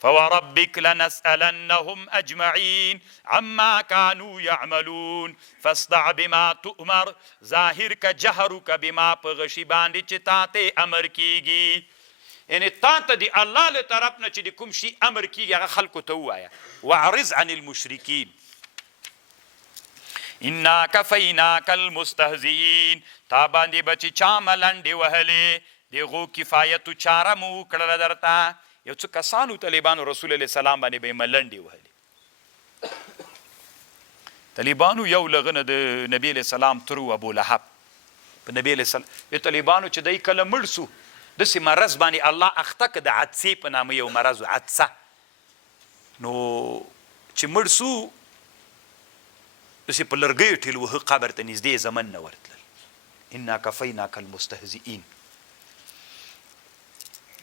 فوربك لنسألنهم أجمعين عما كانوا يعملون فاصدع بما تؤمر ظاهرك جهرك بما پغشي باندې چې تاته امر کیږي یعنی تاته دی الله له طرف نه چې کوم شي امر کیږي هغه خلکو ته وایا واعرض عن المشركين انا كفيناك المستهزئين تا باندې بچي چا ملنډې وهلې دغو کفایت چاره مو کړله درته یو څه کسانو طالبانو رسول الله سلام باندې به ملنډې وهلې طالبانو یو لغنه د نبی علیه السلام تر ابو لهب په نبی علیه السلام په طالبانو چې دای کله مړ سو داسې مرض باندې الله اخته که د عدسې په نامه یو مرض عدسه نو چې مړ سو داسې په لرګیو ټیل وهه قبر ته نږدې زمن نه ورتلل انا کفیناک المستهزئین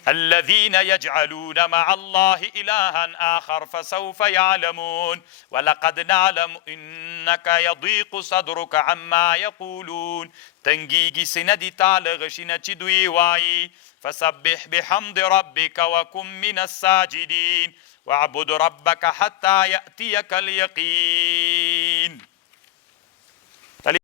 الذين يجعلون مع الله إلها آخر فسوف يعلمون ولقد نعلم إنك يضيق صدرك عما يقولون تنگيگي سندي تال غشنا چي دوي واي فسبح بحمد ربك وكن من الساجدين واعبد ربك حتى يأتيك اليقين